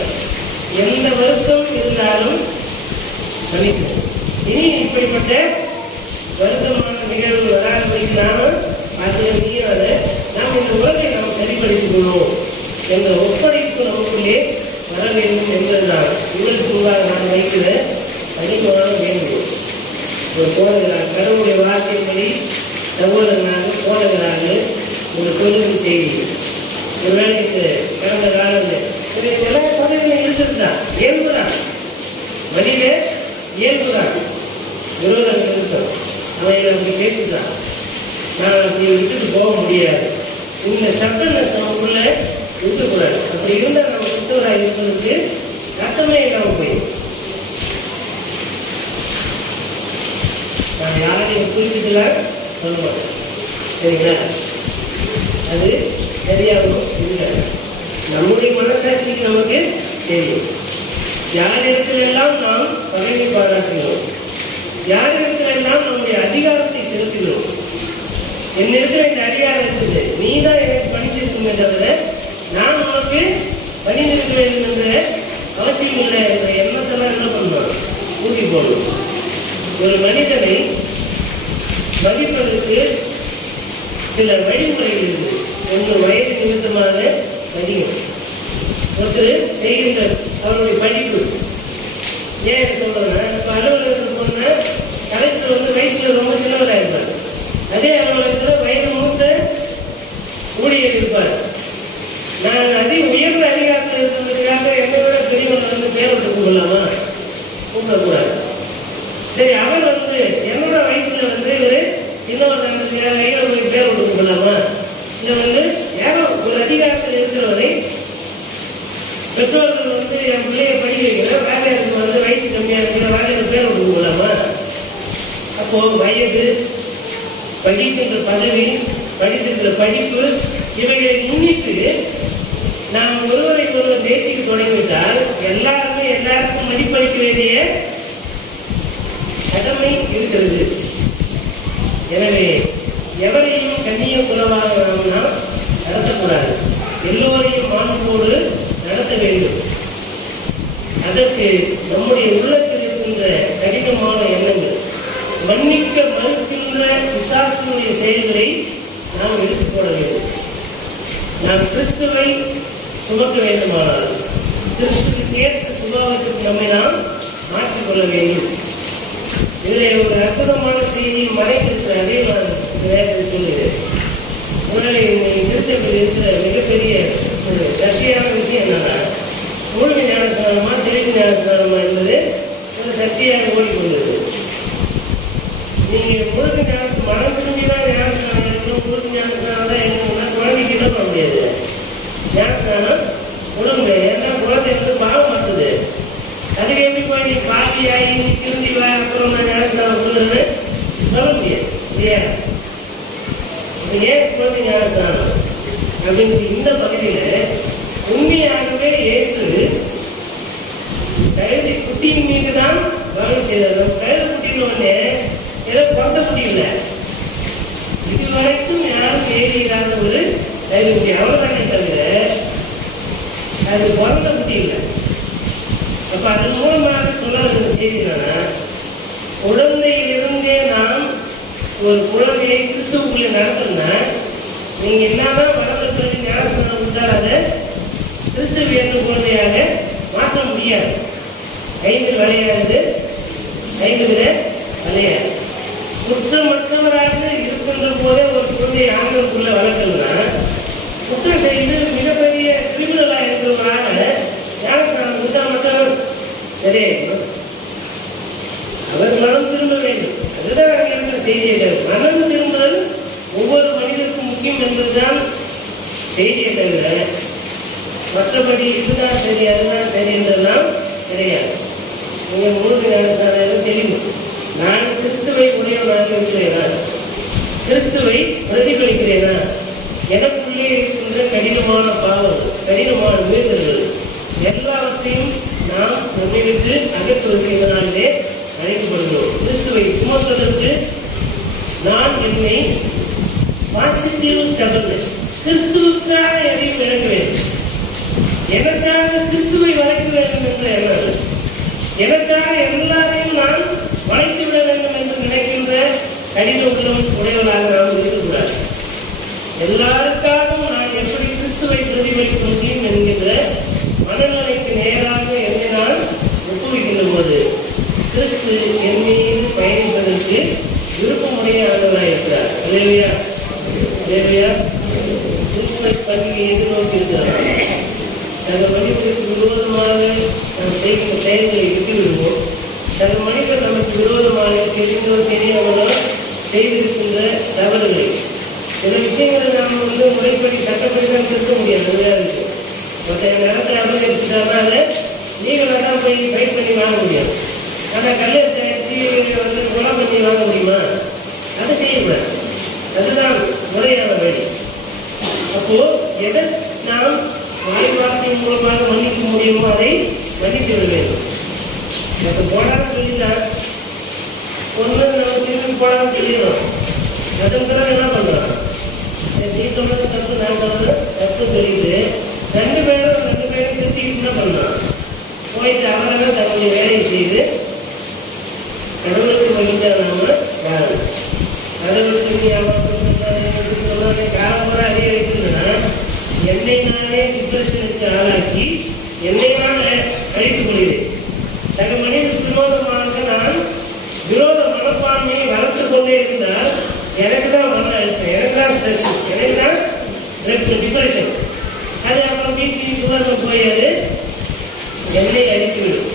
எந்த வருத்தம் இருந்தாலும் மன்னிக்கணும். இனி இப்படிப்பட்ட வருத்தமான நிகழ்வு வராதபடிக்கு நாம பார்த்துக்கிறத நாம் இந்த உலகை நாம் சரிப்படுத்திக் கொள்வோம் என்ற ஒப்படைப்பு நமக்குள்ளே வர வேண்டும் என்பதுதான் உங்களுக்கு முன்பாக நான் வைக்கிற அதிகமான வேண்டுகோள். ஒரு போதகராக கடவுளுடைய வார்த்தைப்படி சகோதரனாக போதகராக ஒரு சொல்லும் செய்தி ஒரு வேலைக்கு கடந்த காலங்கள் எல்லா சபைகளும் இருக்கிறதுதான், இயல்புதான், மனித இயல்புதான். விரோதம் இருக்கும், அவையில் அப்படி பேசிதான். நான் அப்படி விட்டுட்டு போக முடியாது. இந்த ஸ்டப்னஸ் நமக்குள்ள இருக்கக்கூடாது. அப்படி இருந்தால் நம்ம கிறிஸ்தவராக இருப்பதற்கு அர்த்தமே இல்லாமல் போயிடும். நான் யாரையும் குறிப்பிட்டுலாம் சொல்ல மாட்டேன், சரிங்களா? அது சரியாகவும் இல்லை. நம்முடைய மனசாட்சிக்கு நமக்கு தெரியும். யாரிடத்திலெல்லாம் நாம் பகைமை பாராட்டுகிறோம், யாரிடத்திலெல்லாம் நம்முடைய அதிகாரத்தை செலுத்துகிறோம். என்னிடத்துல இந்த அதிகாரம் இருக்குது, நீ தான் எனக்கு பணிச்சிருக்குமே தவிர நான் உனக்கு பணிந்திருக்கிறேன் என்ற அவசியம் இல்லை என்ற எண்ணத்தெல்லாம் என்ன பண்ணுவோம், கூட்டி போடணும். ஒரு மனிதனை மதிப்பதற்கு சில வழிமுறைகள் இருக்குது. ஒன்று வயது நிமித்தமாக மதியம், ஒருத்தர் செய்கின்ற அவருடைய படிப்பு. ஏன் சொல்றேன்னா, இப்போ அலுவலகத்துக்கு போன கலெக்டர் வயசுல ரொம்ப சின்னவராக இருப்பார். அதே அலுவலகத்தில் வயது மூத்த ஊழியர் இருப்பார். நான் உயர்ந்த அதிகாரத்தில் இருக்கிறதுக்காக என்னோட பெரியவர்கள் பேர் விட்டு கூடலாமா? கூப்பிடக்கூடாது. சரி, அவர் என்னோட வயசுல இவர் சின்னவர் தானதுக்காக பேர் விட்டு கூடலாமா? இதை யாரோ ஒரு அதிகாரத்தில் இருக்கிறவரை பெற்றோர்கள் என் பிள்ளைய படிக்க வைக்கிற வேலைக்கு வயசு கம்மியாக இருக்கிற வேலைக்கு பேர் விட்டு கூடலாமா? அப்போ வயது, படிக்கின்ற பதவி, படிக்கின்ற படிப்பு இவைகளை முன்னிட்டு நாம் ஒருவரை ஒருவர் நேசிக்க தொடங்கிவிட்டால் எல்லாருமே எல்லாருக்கும் மதிப்பளிக்க வேண்டிய கடமை இருக்கிறது. எனவே எவரையும் கண்ணிய குறைவாக நாம் நடத்தக்கூடாது. எல்லோரையும் மாண்போடு நடத்த வேண்டும். அதற்கு நம்முடைய உள்ளத்தில் இருக்கின்ற கடினமான எண்ணங்கள், மன்னிக்க மறுக்கின்ற பிசாசினுடைய செயல்களை நாம் எடுத்துக் கொள்ள வேண்டும். நாம் கிறிஸ்துவை சுமக்க வேண்டுமானால் கிறிஸ்துவுக்கு ஏற்ற சுபாவத்திற்கு நம்மை நாம் மாற்றிக்கொள்ள வேண்டும். இதில் ஒரு அற்புதமான செய்தி மறைந்திருக்கிற அதே நான் நேரத்தில் சொல்லுகிறேன். உடனே திருச்சபையில் இருக்கிற மிகப்பெரிய ஒரு சர்ச்சையான விஷயம் என்னன்னா, மூலிகை ஞானஸ்நானமா தெளிவு ஞானஸ்நானமா என்பது ஒரு சர்ச்சையாக ஓடிக்கொண்டது. நீங்க முழுக்க ஞானத்து மனம் திரும்பிதான் ஞானஸ்நானம் இருக்கணும், முழுக்க ஞானஸ்நானம் தான் இருக்கணும்னா குழந்தைக்கு என்ன பண்ண முடியாது. ஞானஸ்நானம் கொடுங்க, ஏன்னா குழந்தை பாவம் மாற்றுது. அதுக்கு எப்படி போய் நீ பாவியாகி நீ திரும்பி வா அப்புறம் நான் ஞானஸ்நானம் சொல்லுறது சொல்ல முடியாது இல்லையா? ஏன் குழந்தை ஞானஸ்நானம் அப்படிங்கிற இந்த பகுதியில உண்மையாகவே இயேசு கழுதை குட்டியின் மீது தான் கவனம் செய்தார். கழுதை குட்டின்னு உடனே ஏதோ பிறந்த குட்டி இல்லை, இதுவரைக்கும் யாரும் ஏறிடாத ஒரு கழுதை குட்டி, அவ்வளவுதானே தவிர அது பிறந்த குட்டி இல்லை. அப்ப அதன் மூலமாக சொல்ல செய்தி என்னன்னா, குழந்தையிலிருந்தே நாம் ஒரு குழந்தையை கிறிஸ்துவுக்குள்ளே நடத்தணும்னா நீங்க என்னதான் வளர்ந்த ஞானஸ்நானம் விட்டால் அதை கிறிஸ்துவ என்ற குழந்தையாக மாற்ற முடியாது. 5 வரையானது 5 விட அல்லையா? குற்றமற்றவராக இருக்கின்ற போதே ஒரு குழந்தையை ஆண்களுக்குள்ள வளர்க்கணும்னா குற்றம் செய்து மிகப்பெரிய கிரிமினலாக இருக்கிறவராக ஞானஸ்நானம் குற்றமற்றவர் சரி அவர் மனம் திரும்ப வேண்டும். அதுதான் அங்கே இருக்கிற செய்தியை. மனம் திரும்புதல் ஒவ்வொரு மனிதருக்கும் முக்கியம் என்பதுதான் செய்தியை தவிர மற்றபடி இதுதான் சரி அதுதான் சரி என்றெல்லாம் கிடையாது. நீங்கள் மூன்று ஞானஸ்நானம் தெரியும். நான் கிறிஸ்துவை உடையவனாக இருக்கிறேனா, கிறிஸ்துவை பிரதிபலிக்கிறேனா, எனக்குள்ளே இருக்கின்ற கடினமான பாவம் கடினமான மீறல்கள் எல்லாவற்றையும் நாம் நம்மை விட்டு அகற்றுவதனாலே அழைக்கப்படுகிறோம். கிறிஸ்துவை சுமத்துவதற்கு நான் என்னை பாசிட்டிவ் ஸ்டெபிலிட்டி கிறிஸ்துவுக்காக எதையும் இழக்க வேண்டும். எனக்காக கிறிஸ்துவை வளைக்க வேண்டும் என்ற எண்ணம், எனக்காக எல்லாரையும் நான் வளைத்து விட வேண்டும் என்று நினைக்கின்ற கடின உள்ளம் உடையவராக நாம் இருக்கக்கூடாது. எல்லாருக்காகவும் நான் எப்படி கிறிஸ்துவை பிரதிபலிக்க முடியும் என்கின்ற மனநிலைக்கு நேராக என்னை நான் ஒப்புவிக்கின்ற போது கிறிஸ்து என் மீது பயணிப்பதற்கு விருப்பமுடைய ஆண்டவராக இருக்கிறார். இல்லையா? இல்லையா? கிறிஸ்துமஸ் பண்டிகையை எதிர்நோக்கி இருக்கிறார். சில மனிதர்களுக்கு விரோதமாக நாம் செய்கிற செயல்களை விட்டுவிடுவோம். சில மனிதர் நமக்கு விரோதமாக தெரியாமலோ செய்திருக்கின்ற தவறுகளை சில விஷயங்களை நாம் முறைப்படி சட்டப்படி தான் திருத்த முடியாது. விஷயம் மற்ற நிலத்தை அபகரிச்சுட்டாங்க நீங்களாக தான் போய் ஃபைட் பண்ணி வாங்க முடியாது. ஆனால் கல்யாணத்தை அடிச்சு கொலை பண்ணி வாங்க முடியுமா? அதை செய்யக்கூடாது. அதுதான் முறையான வழி. அப்போ எதை நாம் வாய்வார்த்தை மூலமாக மன்னிக்க முடியுமோ அதை மன்னித்து விட வேண்டும். எனக்கு போடாமல் சொல்லிதான் ஒன்று நம்ம திரும்பி போடாமல் சொல்லிடணும். அதன் பிறகு என்ன பண்ணுறோம்? நீ சொல்றது தப்பு, நான் சொல்றது தப்பு சொல்லிட்டு ரெண்டு பேரும் திருத்திக்கிட்டு என்ன பண்ணலாம்? போயிட்டு அவரெல்லாம் தன்னுடைய வேலையை செய்து கடவுளுக்கு வகித்தா நாம யாரு கடவுளுக்கு நீ சொன்ன காலம்புற அதிகரிச்சுன்னா என்னை நானே டிப்ரெஷனுக்கு ஆளாக்கி என்னை நான் அழித்துக் கொள்கிறேன். சக மனிதனுக்கு விரோதமாக நான் விரோத மனப்பான்மையை வளர்த்து கொண்டே இருந்தால் எனக்கு தான் மன அழுத்தம், எனக்கு தான் ஸ்ட்ரெஸ், எனக்கு தான் டிப்ரெஷன். அது அப்புறம் வீட்டுக்கு சுகாதாரம் போய் அது என்னை அழித்துவிடும்.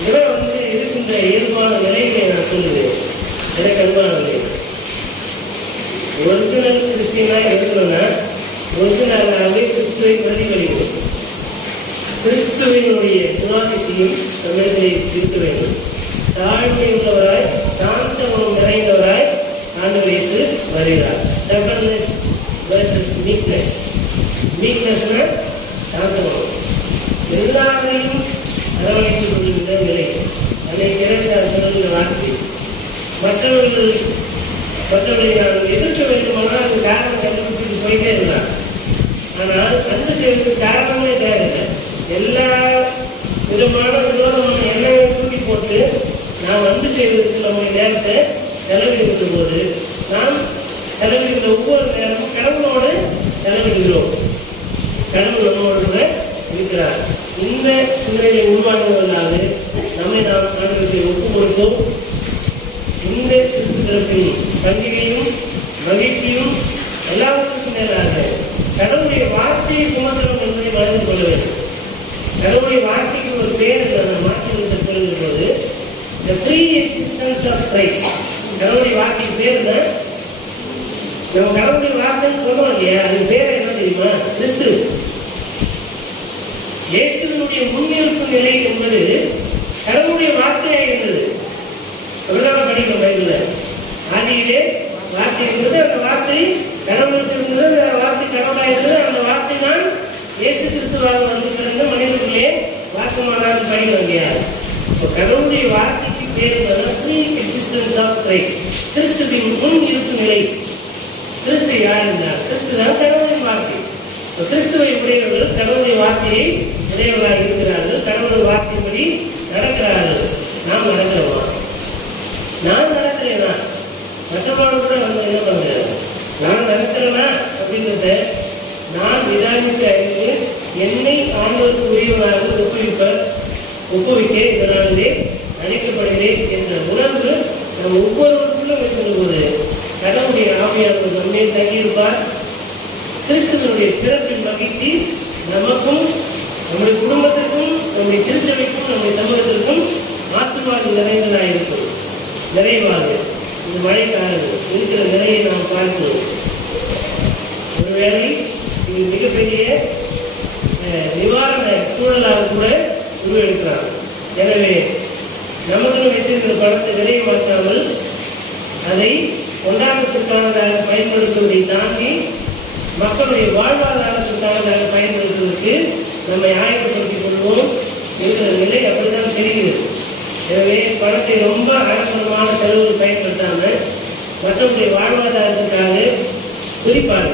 இதெல்லாம் இருக்கின்ற இயல்பான நிலைகளை நான் சொல்லுவேன். எனக்கு அன்பான நிலை ஒரிஜினல் கிறிஸ்டியனாக இருக்கணும்னா ஒரிஜினலாகவே கிறிஸ்துவை பிரதிபலிக்கும். கிறிஸ்துவனுடைய குணாதிசயம் தமிழகத்தை இருக்க வேண்டும். தாழ்மை உள்ளவராய் சாந்த குணம் நிறைந்தவராய் ஆண்டவர் இயேசு வருகிறார். ஸ்டெபன்னஸ் வெர்சஸ் மீக்னஸ். மீக்னஸ்னா சாந்த குணம், எல்லாரையும் அரவணைத்துக் கொள்கின்ற நிலை. அதை நிறைவேற்ற வார்த்தை மற்றவர்களை நான் எதிர்க்க வேண்டுமானால் அது காரணம் கண்டுபிடிச்சிட்டு போயிட்டே இருந்தார். ஆனால் அன்பு செய்வதற்கு காரணமே தேவையில்லை. எல்லா விதமான விரோதமான எண்ணங்களை தூக்கி போட்டு நாம் அன்பு செய்வதற்கு நம்முடைய நேரத்தை செலவிடுகின்ற போது நாம் செலவிடுகிற ஒவ்வொரு நேரமும் கடவுளோடு செலவிடுகிறோம். கடவுள் நம்மோடு கூட இருக்கிறார். இந்த சிந்தனையை உருவாக்குவதற்காக நம்மை நாம் கடவுளுக்கு ஒப்புக் கொடுத்தோம். இந்த கிறிஸ்துவின் பண்டிகையும் மகிழ்ச்சியும் எல்லாவற்றுக்கும் மேலாக கடவுளுடைய வார்த்தையை சுமந்திரம் என்பதை மறந்து கொள்ள வேண்டும். கடவுளுடைய வார்த்தைக்கு ஒரு பேர் மாற்றி சொல்லுகிற போது the pre-existence of Christ. கடவுளுடைய வார்த்தைக்கு பேர் என்ன? நம்ம கடவுளுடைய வார்த்தைன்னு சொல்றோம் இல்லையா, அது பேர் என்ன தெரியுமா? கிறிஸ்து. இயேசுவினுடைய முன்னிருப்பு நிலை என்பது கடவுளுடைய வார்த்தையாக இருந்தது. அப்படிதான் படிக்கிறோம் பைபிள்ல. ஆதியிலே வார்த்தை இருந்தது, அந்த வார்த்தை கடவுளுக்கு இருந்தது, அந்த வார்த்தை கடவுளாக இருந்தது, அந்த வார்த்தை தான் இயேசு கிறிஸ்துவாக வந்திருக்கிற மனிதர்களே வாசமானார் படிக்கிறோம் இல்லையா. இப்போ கடவுளுடைய வார்த்தைக்கு பேர் ப்ரீ எக்ஸிஸ்டன்ஸ் ஆஃப் கிரைஸ்ட். கிறிஸ்துவின் முன் இருப்பு நிலை. கிறிஸ்து யார் என்றார்? கிறிஸ்து தான் கடவுளின் வார்த்தை. கிறிஸ்துவை உடையவர்கள் கடவுளுடைய வார்த்தையை உடையவர்களாக இருக்கிறார்கள். கடவுளுடைய வார்த்தைப்படி நடக்கிறார்கள். நாம் நடக்கிறோமா? நான் நடக்கிறேனா? மற்றவங்க கூட வந்து என்ன பண்ணுறேன்? நான் நடக்கிறேனா அப்படின்றத நான் விதானித்து அறிந்து என்னை ஆண்டவருக்கு உரியவராக ஒப்புவிக்க இதனாலே அழைக்கப்படுகிறேன் என்ற உணர்வு நம் ஒவ்வொருவருக்குள்ளும் இருக்கும்போது கடவுளுடைய ஆவியானவர் நம்மை தங்கியிருப்பார். கிறிஸ்துவனுடைய பிறப்பின் மகிழ்ச்சி நமக்கும் நம்முடைய குடும்பத்திற்கும் நம்முடைய திருச்சபைக்கும் நம்முடைய சமூகத்திற்கும் ஆசீர்வாதம் நிறைந்ததாக இருக்கும். நிறைவாக இந்த மழைக்காலங்கள் இருக்கிற நிறையை நாம் பார்க்கிறோம். ஒருவேளை இது மிகப்பெரிய நிவாரண சூழலாக கூட உருவெடுக்கிறார். எனவே நமக்கு வச்சிருக்கிற பணத்தை விலையை மாற்றாமல் அதை கொண்டாட்டத்திற்கானதாக பயன்படுத்துவதை தாண்டி மக்களுடைய வாழ்வாதாரத்திற்கானதாக பயன்படுத்துவதற்கு நம்மை ஆயத்தப்படுத்திக் கொள்வோம் என்கிற நிலை அப்படித்தான் தெரிகிறது. எனவே பணத்தை ரொம்ப ஆடம்பரமான செலவு பயன்படுத்தாமல் மற்றவருடைய வாழ்வாதாரத்திற்காக குறிப்பாக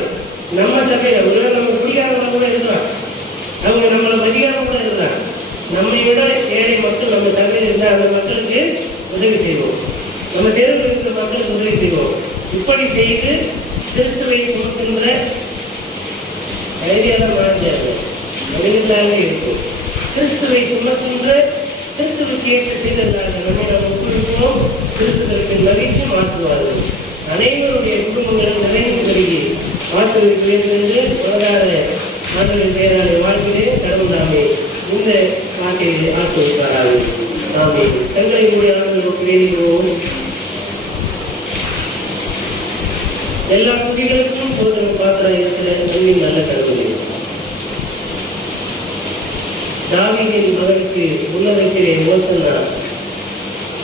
நம்ம சபையில் ஒருவேளை நம்ம குடிகாரமாக கூட இருக்கிறான், அவங்க நம்மளை மதியாரம் கூட இருக்கிறான். நம்மை விட ஏழை மக்கள் நம்ம சபையில் இருந்தால் அந்த மக்களுக்கு உதவி செய்வோம், நம்ம தெருவில் இருக்கிற மக்களுக்கு உதவி செய்வோம். இப்படி செய்து கிறிஸ்துவை சுமக்கின்ற ஐடியாவில் வாழ்ந்தாங்க மனிதர்களாக இருக்கும். கிறிஸ்துவை சுமக்கின்ற கிறிஸ்துவுக்கு ஏற்ற செய்ததாக நம்மை நம்ம ஒப்புவிப்போம். கிறிஸ்துவத்தின் மகிழ்ச்சியும் ஆசீர்வாதம் அனைவருடைய குடும்பங்களும் நிறைந்து பெருகி ஆசீர்வதிப்பு என்று உலகார ஆண்டவரின் பெயராலே வாழ்கிறேன். கடவுளாமே இந்த வார்த்தையை ஆசீர்வதிப்பாராக. நாமே கண்களை கூடிய ஆண்டவருக்கு வேண்டுகிறோம். எல்லா குடிகளுக்கும் சோதனை பாத்திரம் இருக்கிற அன்பின் நல்ல கடவுளே, தாவீதின் மகனுக்கு முன்னமைக்கிறேன் ஓசன்னா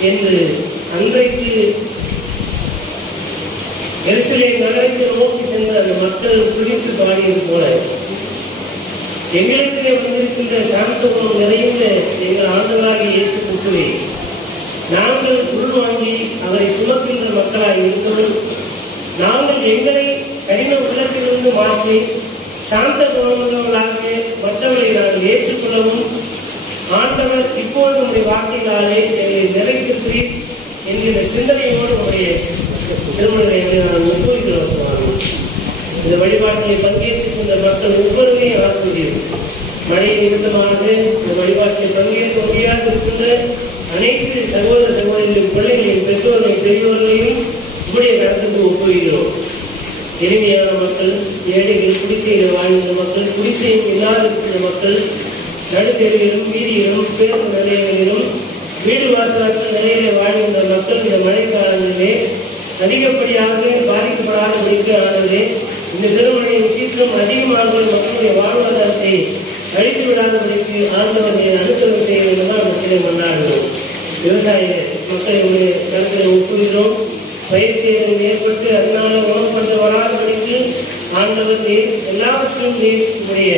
என்று அன்றைக்கு எருசலேம் நகரத்தை நோக்கி சென்ற அந்த மக்கள் குறித்து பாடியது போல எங்களுக்கு வந்திருக்கின்ற சாந்தகுணம் நிறைந்த எங்கள் ஆண்டவராகிய இயேசு கிறிஸ்துவை நாங்கள் உள்வாங்கி அவரை சுமக்கின்ற மக்களாக இருக்கிறோம். நாங்கள் எங்களை கடின உள்ளத்திலிருந்து மாற்றி சாந்த குணமுள்ளவர்களாக மற்றவர்களை நாங்கள் ஏற்றுக்கொள்ளவும் ஆண்டவர் இப்போது நம்முடைய வார்த்தைகளாலே எங்களை நிறைத்திருக்கிறேன் என்கிற சிந்தனையோடு நம்முடைய திருமணத்தை நான் ஒப்புவிக்கிறோம். இந்த வழிபாட்டினை பங்கேற்றுக்கின்ற மக்கள் ஒவ்வொருமே ஆசிரியர் மழை நிமித்தமாக இந்த வழிபாட்டில் பங்கேற்க முடியாது இருக்கின்ற அனைத்து சகோதர சகோதரிகளின் பிள்ளைகளையும் பெற்றோர்களையும் பெரியவர்களையும் உடைய கருத்துக்கு ஒப்புகிறோம். எளிமையான மக்கள், ஏழைகள், குடிசையில் வாழ்கின்ற மக்கள், குடிசையும் இல்லாதிருக்கின்ற மக்கள், நடுத்தெருவிலும் வீதியிலும் பேருந்து நிலையங்களிலும் வீடு வாசலாற்ற நிலையிலே வாழ்கின்ற மக்கள் இந்த மழைக்காலங்களிலே அதிகப்படியாக பாதிக்கப்படாதபடிக்கு ஆனது இந்த திருமணியின் சீற்றம் அதிகமாக மக்களுடைய வாழ்வாதாரத்தை அழித்து விடாதபடிக்கு ஆண்டவரை அனுசரணை செய்ய வேண்டும் தான் மக்களை கொண்டாடுகிறோம். விவசாய மக்களுடைய கருத்தை ஒப்புகிறோம். பயிர் செய்தல் ஏற்பட்டு அதனால உணவு கொண்டு வராதபடிக்கு ஆண்டவர் நீர் எல்லாவற்றையும் நீர் உடைய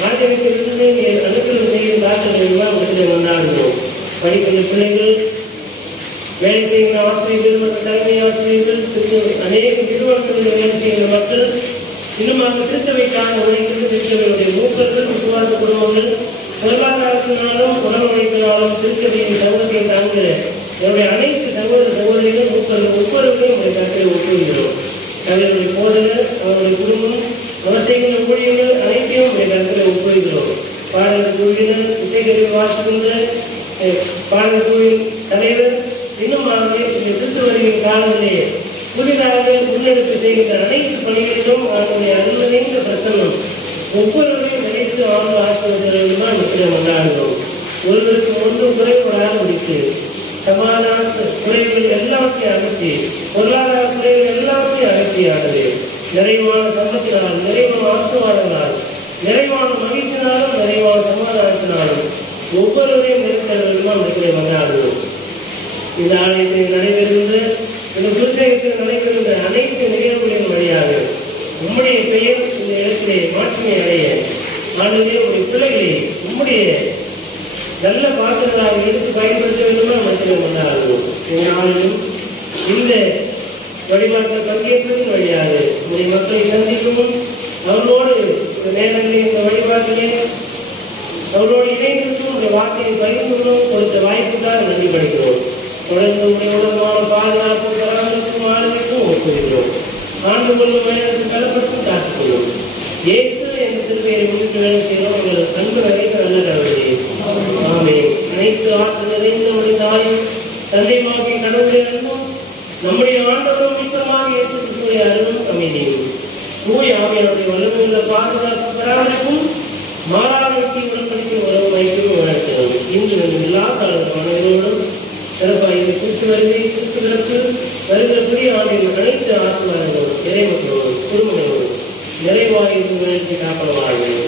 ராஜ்யத்திலிருந்து நீர் அனுசரணை செய்ய தாக்கங்கள் தான் மக்களை கொண்டாடுகிறோம். படிக்கின்ற பிள்ளைகள், வேலை செய்கிற ஆசிரியர்கள் மற்றும் தலைமை ஆசிரியர்கள், அநேக நிறுவனங்களில் வேலை செய்கிற மக்கள், இன்னுமாக திருச்சபைக்காக உழைக்கின்ற திருச்சபையுடைய மூக்கர்கள், விசுவாச குடும்பங்கள், பொருளாதாரத்தினாலும் உணவு உழைப்பினாலும் திருச்சபையின் சமூகத்தை தாங்குகிற என்னுடைய அனைத்து சகோதர சகோதரிகள் மூக்கர்கள் ஒவ்வொருவரையும் உடைய கருத்தை ஒப்புகிறோம். அவர்களுடைய போதகர், அவருடைய குடும்பம், அவர் செய்கின்ற ஊழியர்கள் அனைத்தையும் உடைய கருத்தை ஒப்புகிறோம். பாடல் குழுவினர், இசைக்கருவி வாசிக்கின்ற பாடல் குழுவின் தலைவர், இன்னுமாக இந்த கிறிஸ்துவரின் காலத்திலே புதிதாக முன்னெடுத்து செய்கின்ற அனைத்து பணிகளிலும் அவருடைய அன்பறிந்த பிரசன்னம் ஒவ்வொருவரையும் நினைத்து ஆண்டு ஆசிரியர்கள்தான் நிச்சயம் கொண்டாடுகிறோம். ஒருவருக்கு ஒன்றும் குறைபடாத முடித்து சமாதான குறைகள் எல்லாவற்றையும் அகற்றி, பொருளாதார குறைகள் எல்லாவற்றையும் அகற்றியானது நிறைவான சம்பத்தினால், நிறைவான ஆசீர்வாதங்களால், நிறைவான மகிழ்ச்சினாலும், நிறைவான சமாதானத்தினாலும் ஒவ்வொருவரையும் நிறுத்தவர்கள்தான் நிச்சயம் கொண்டாடுகிறோம். இந்த ஆலயத்தில் நடைபெறுகின்ற, இந்த குருசேகத்தில் நடைபெறுகின்ற அனைத்து நிகழ்வுகளின் வழியாக உம்முடைய பெயர் இந்த இடத்திலே மாட்சிமை அடைய ஆண்டுகளே உடைய பிள்ளைகளை உம்முடைய நல்ல பாத்திரங்களாக எடுத்து பயன்படுத்த வேண்டுமா மத்திய கொண்டாடுவோம். எங்களாலும் இந்த வழிபாட்டில் பங்கேற்பதன் வழியாக உடைய மக்களை சந்திக்கவும் அவர்களோடு நேரங்களில் இந்த வழிபாட்டிலே அவர்களோடு இணைந்திருக்கும் உடைய வார்த்தையை பகிர்ந்துள்ளோம் கொடுத்த வாய்ப்புக்காக நன்றி படைக்கிறோம். தொடர்ந்து உலகமான பாதுகாப்பு பராமரிப்பும் ஆளுமைக்கும் ஒப்புகிறோம். ஆண்டு கொள்ளும் வயதுக்கு தரப்பட்டும் காத்துக்கொள்ளும். இயேசு என்ற திருப்பெயரை முன்னிட்டு வேலை செய்கிறோம். எங்கள் அன்பு நிறைந்த நல்ல கடவுளே, ஆமென். அனைத்து ஆற்றல் நிறைந்த ஒரு தாய் தந்தையுமாகிய கடவுளுடைய அன்பும் நம்முடைய ஆண்டவரும் மீட்பருமாகிய இயேசு கிறிஸ்துவின் அருளும் அமைதியும் தூய ஆவியாருடைய வல்லமையுள்ள பாதுகாப்பு பராமரிப்பும் மாறாத உடன்படிக்கை உறவு வைக்கும் வளர்க்கிறோம். இன்று நம்ம எல்லா காலமானவர்களோடும் சிறப்பாக இந்த கிறிஸ்து வருகை கிறிஸ்து விளக்கு வருகிற புதிய ஆண்டின் அனைத்து ஆசீர்வாதங்களோடும் இறைமக்களோடும் குடும்பங்களோடும் நிறைவாக காப்பனவார்கள்.